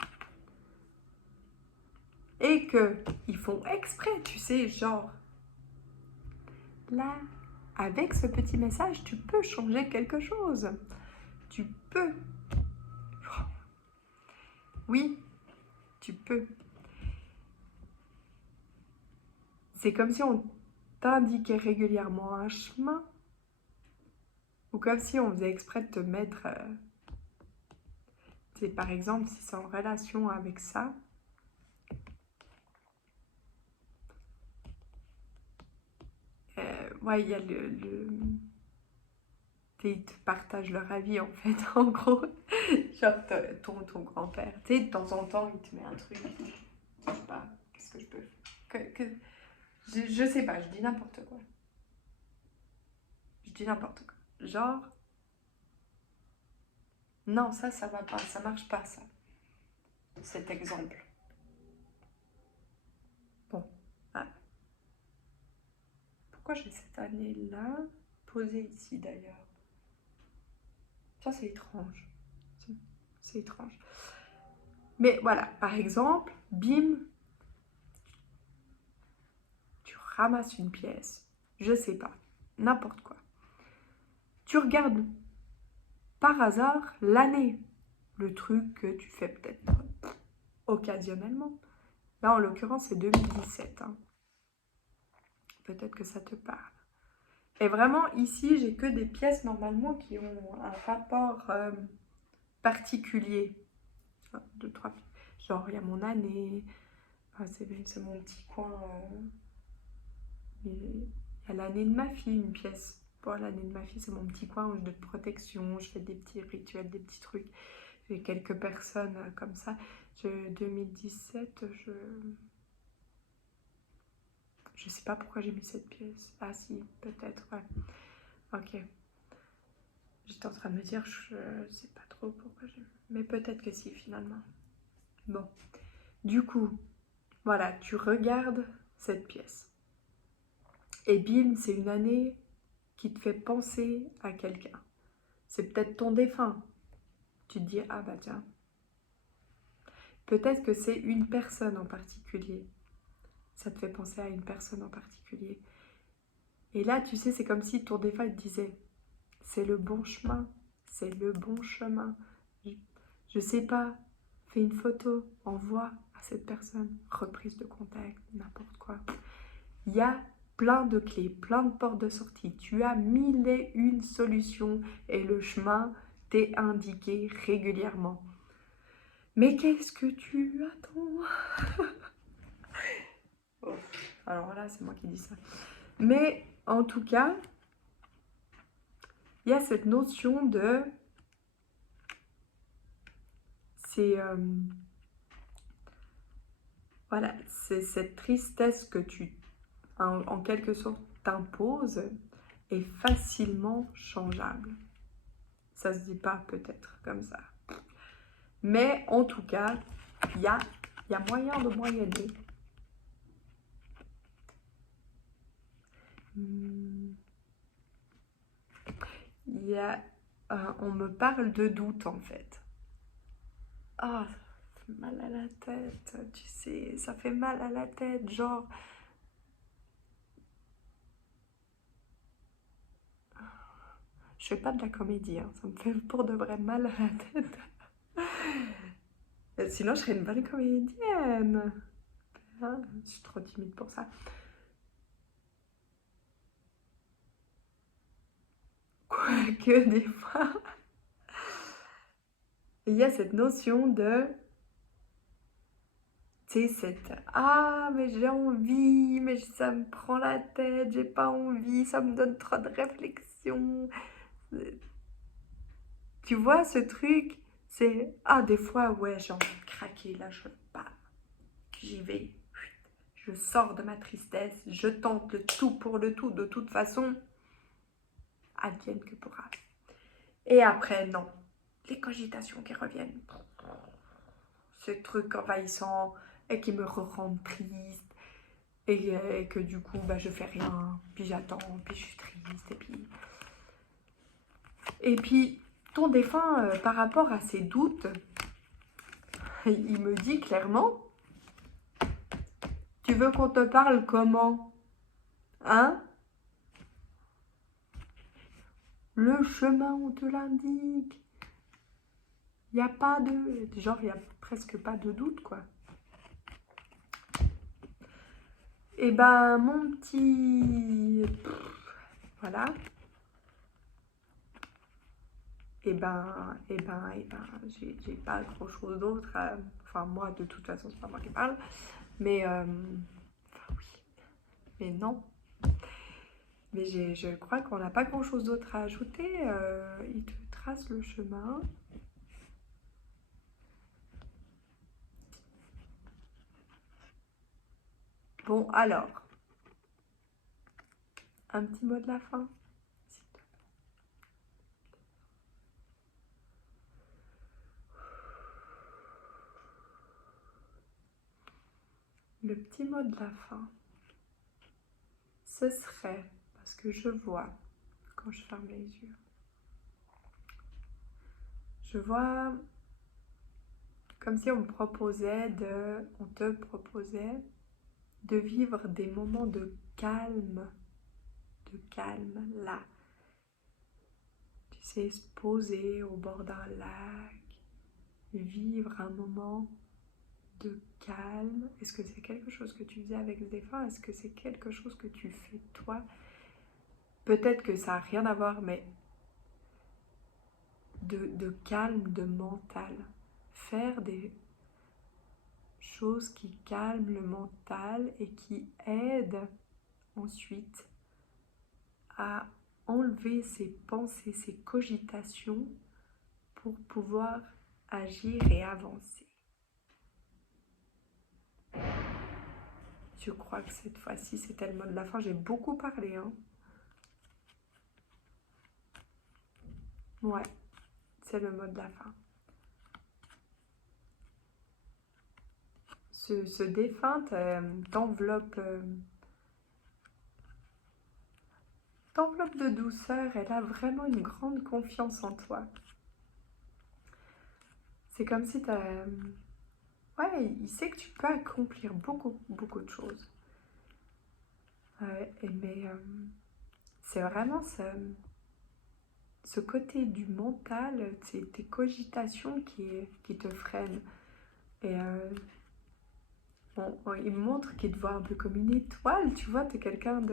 Et qu'ils font exprès, tu sais, genre, là, avec ce petit message, tu peux changer quelque chose. Tu peux. Oui, tu peux. C'est comme si on t'indiquait régulièrement un chemin, ou comme si on faisait exprès de te mettre... c'est par exemple, si c'est en relation avec ça, ouais, il y a ils te partagent leur avis en fait, en gros. Genre ton grand-père, tu sais, de temps en temps, il te met un truc. Je sais pas, qu'est-ce que je peux faire je sais pas, je dis n'importe quoi. Je dis n'importe quoi. Genre, non, ça va pas, ça marche pas, ça. Cet exemple. Bon, ah. Pourquoi j'ai cette année-là posée ici d'ailleurs? Ça, c'est étrange. C'est étrange. Mais voilà, par exemple, bim, tu ramasses une pièce, je sais pas, n'importe quoi. Tu regardes par hasard l'année, le truc que tu fais peut-être occasionnellement. Là, en l'occurrence, c'est 2017. Hein. Peut-être que ça te parle. Et vraiment, ici, j'ai que des pièces normalement qui ont un rapport particulier. Deux, trois. Genre, il y a mon année, c'est mon petit coin. Il y a l'année de ma fille, une pièce. Pour l'année de ma fille, c'est mon petit coin où de protection, je fais des petits rituels, des petits trucs. J'ai quelques personnes comme ça. 2017, je sais pas pourquoi j'ai mis cette pièce. Ah si, peut-être, ouais. Ok. J'étais en train de me dire, je sais pas trop pourquoi j'ai mis. Mais peut-être que si, finalement. Bon. Du coup, voilà, tu regardes cette pièce. Et bim, c'est une année qui te fait penser à quelqu'un. C'est peut-être ton défunt. Tu te dis, ah bah tiens. Peut-être que c'est une personne en particulier. Ça te fait penser à une personne en particulier. Et là, tu sais, c'est comme si ton défunt te disait, c'est le bon chemin, c'est le bon chemin. Je sais pas, fais une photo, envoie à cette personne, reprise de contact, n'importe quoi. Il y a plein de clés, plein de portes de sortie. Tu as 1001 solutions et le chemin t'est indiqué régulièrement. Mais qu'est-ce que tu attends? Oh, alors là, c'est moi qui dis ça. Mais en tout cas, il y a cette notion de... C'est... voilà, c'est cette tristesse que tu, en quelque sorte, t'imposes est facilement changeable. Ça se dit pas peut-être comme ça. Mais en tout cas, il y a moyen de moyenner. Il y a... on me parle de doute en fait. Ah, ça fait mal à la tête, tu sais, ça fait mal à la tête, genre... Je fais pas de la comédie, hein. Ça me fait pour de vrai mal à la tête. Sinon, je serais une bonne comédienne. Hein, je suis trop timide pour ça. Quoique des fois, il y a cette notion de... Tu sais, cette... Ah, mais j'ai envie, mais ça me prend la tête, j'ai pas envie, ça me donne trop de réflexion. Tu vois, ce truc, c'est... Ah, des fois, ouais, j'ai envie de craquer, là, bam, j'y vais. Je sors de ma tristesse, je tente le tout pour le tout, de toute façon, advienne que pourra. Et après, non. Les cogitations qui reviennent. Ce truc envahissant et qui me rendent triste. Et que du coup, bah, je fais rien. Puis j'attends, puis je suis triste. Et puis ton défunt, par rapport à ses doutes, il me dit clairement, tu veux qu'on te parle comment? Hein? Le chemin, on te l'indique. Il n'y a pas de... Genre, il n'y a presque pas de doute, quoi. Et ben, mon petit... Voilà. J'ai pas grand chose d'autre à... Enfin, moi, de toute façon, c'est pas moi qui parle. Mais, enfin, oui. Mais non. Mais je crois qu'on n'a pas grand chose d'autre à ajouter. Il te trace le chemin. Bon, alors. Un petit mot de la fin. Le petit mot de la fin, ce serait, parce que je vois, quand je ferme les yeux, je vois comme si on te proposait de vivre des moments de calme là. Tu sais, se poser au bord d'un lac, vivre un moment de calme. Est-ce que c'est quelque chose que tu faisais avec Zéphin? Est-ce que c'est quelque chose que tu fais toi? Peut-être que ça n'a rien à voir, mais de calme, de mental. Faire des choses qui calment le mental et qui aident ensuite à enlever ses pensées, ses cogitations pour pouvoir agir et avancer. Je crois que cette fois-ci, c'était le mot de la fin. J'ai beaucoup parlé, hein. Ouais, c'est le mot de la fin. Ce défunt t'enveloppe de douceur. Elle a vraiment une grande confiance en toi. C'est comme si ouais, il sait que tu peux accomplir beaucoup, beaucoup de choses. Mais c'est vraiment ce côté du mental, c'est tes cogitations qui te freinent. Et il me montre qu'il te voit un peu comme une étoile, tu vois, t'es quelqu'un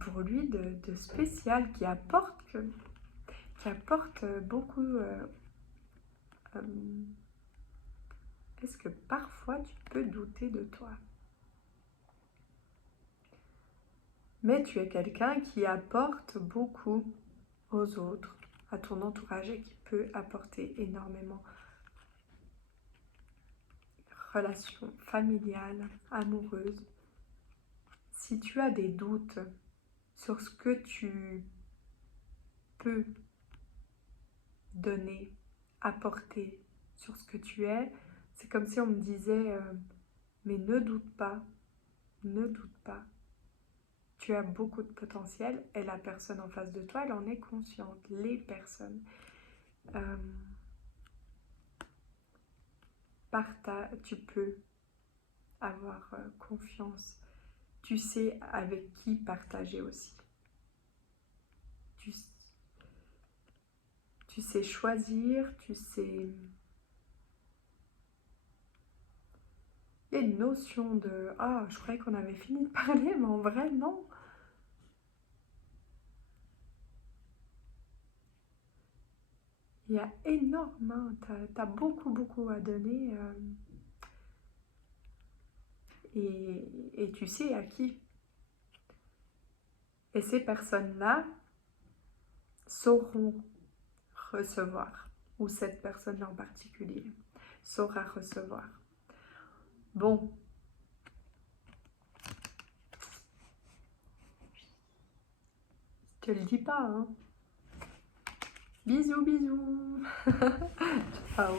pour lui, de spécial, qui apporte beaucoup. Euh, Est-ce que parfois tu peux douter de toi? Mais tu es quelqu'un qui apporte beaucoup aux autres, à ton entourage et qui peut apporter énormément. Relations familiales, amoureuses. Si tu as des doutes sur ce que tu peux donner, apporter, sur ce que tu es, c'est comme si on me disait mais ne doute pas, ne doute pas. Tu as beaucoup de potentiel et la personne en face de toi, elle en est consciente. Les personnes. Tu peux avoir confiance. Tu sais avec qui partager aussi. Tu sais choisir, tu sais... Il y a une notion de... Ah, je croyais qu'on avait fini de parler, mais en vrai, non. Il y a énormément, t'as beaucoup, beaucoup à donner. Et tu sais à qui. Et ces personnes-là sauront recevoir. Ou cette personne en particulier saura recevoir. Bon. Je te le dis pas, hein. Bisous, bisous. Ciao.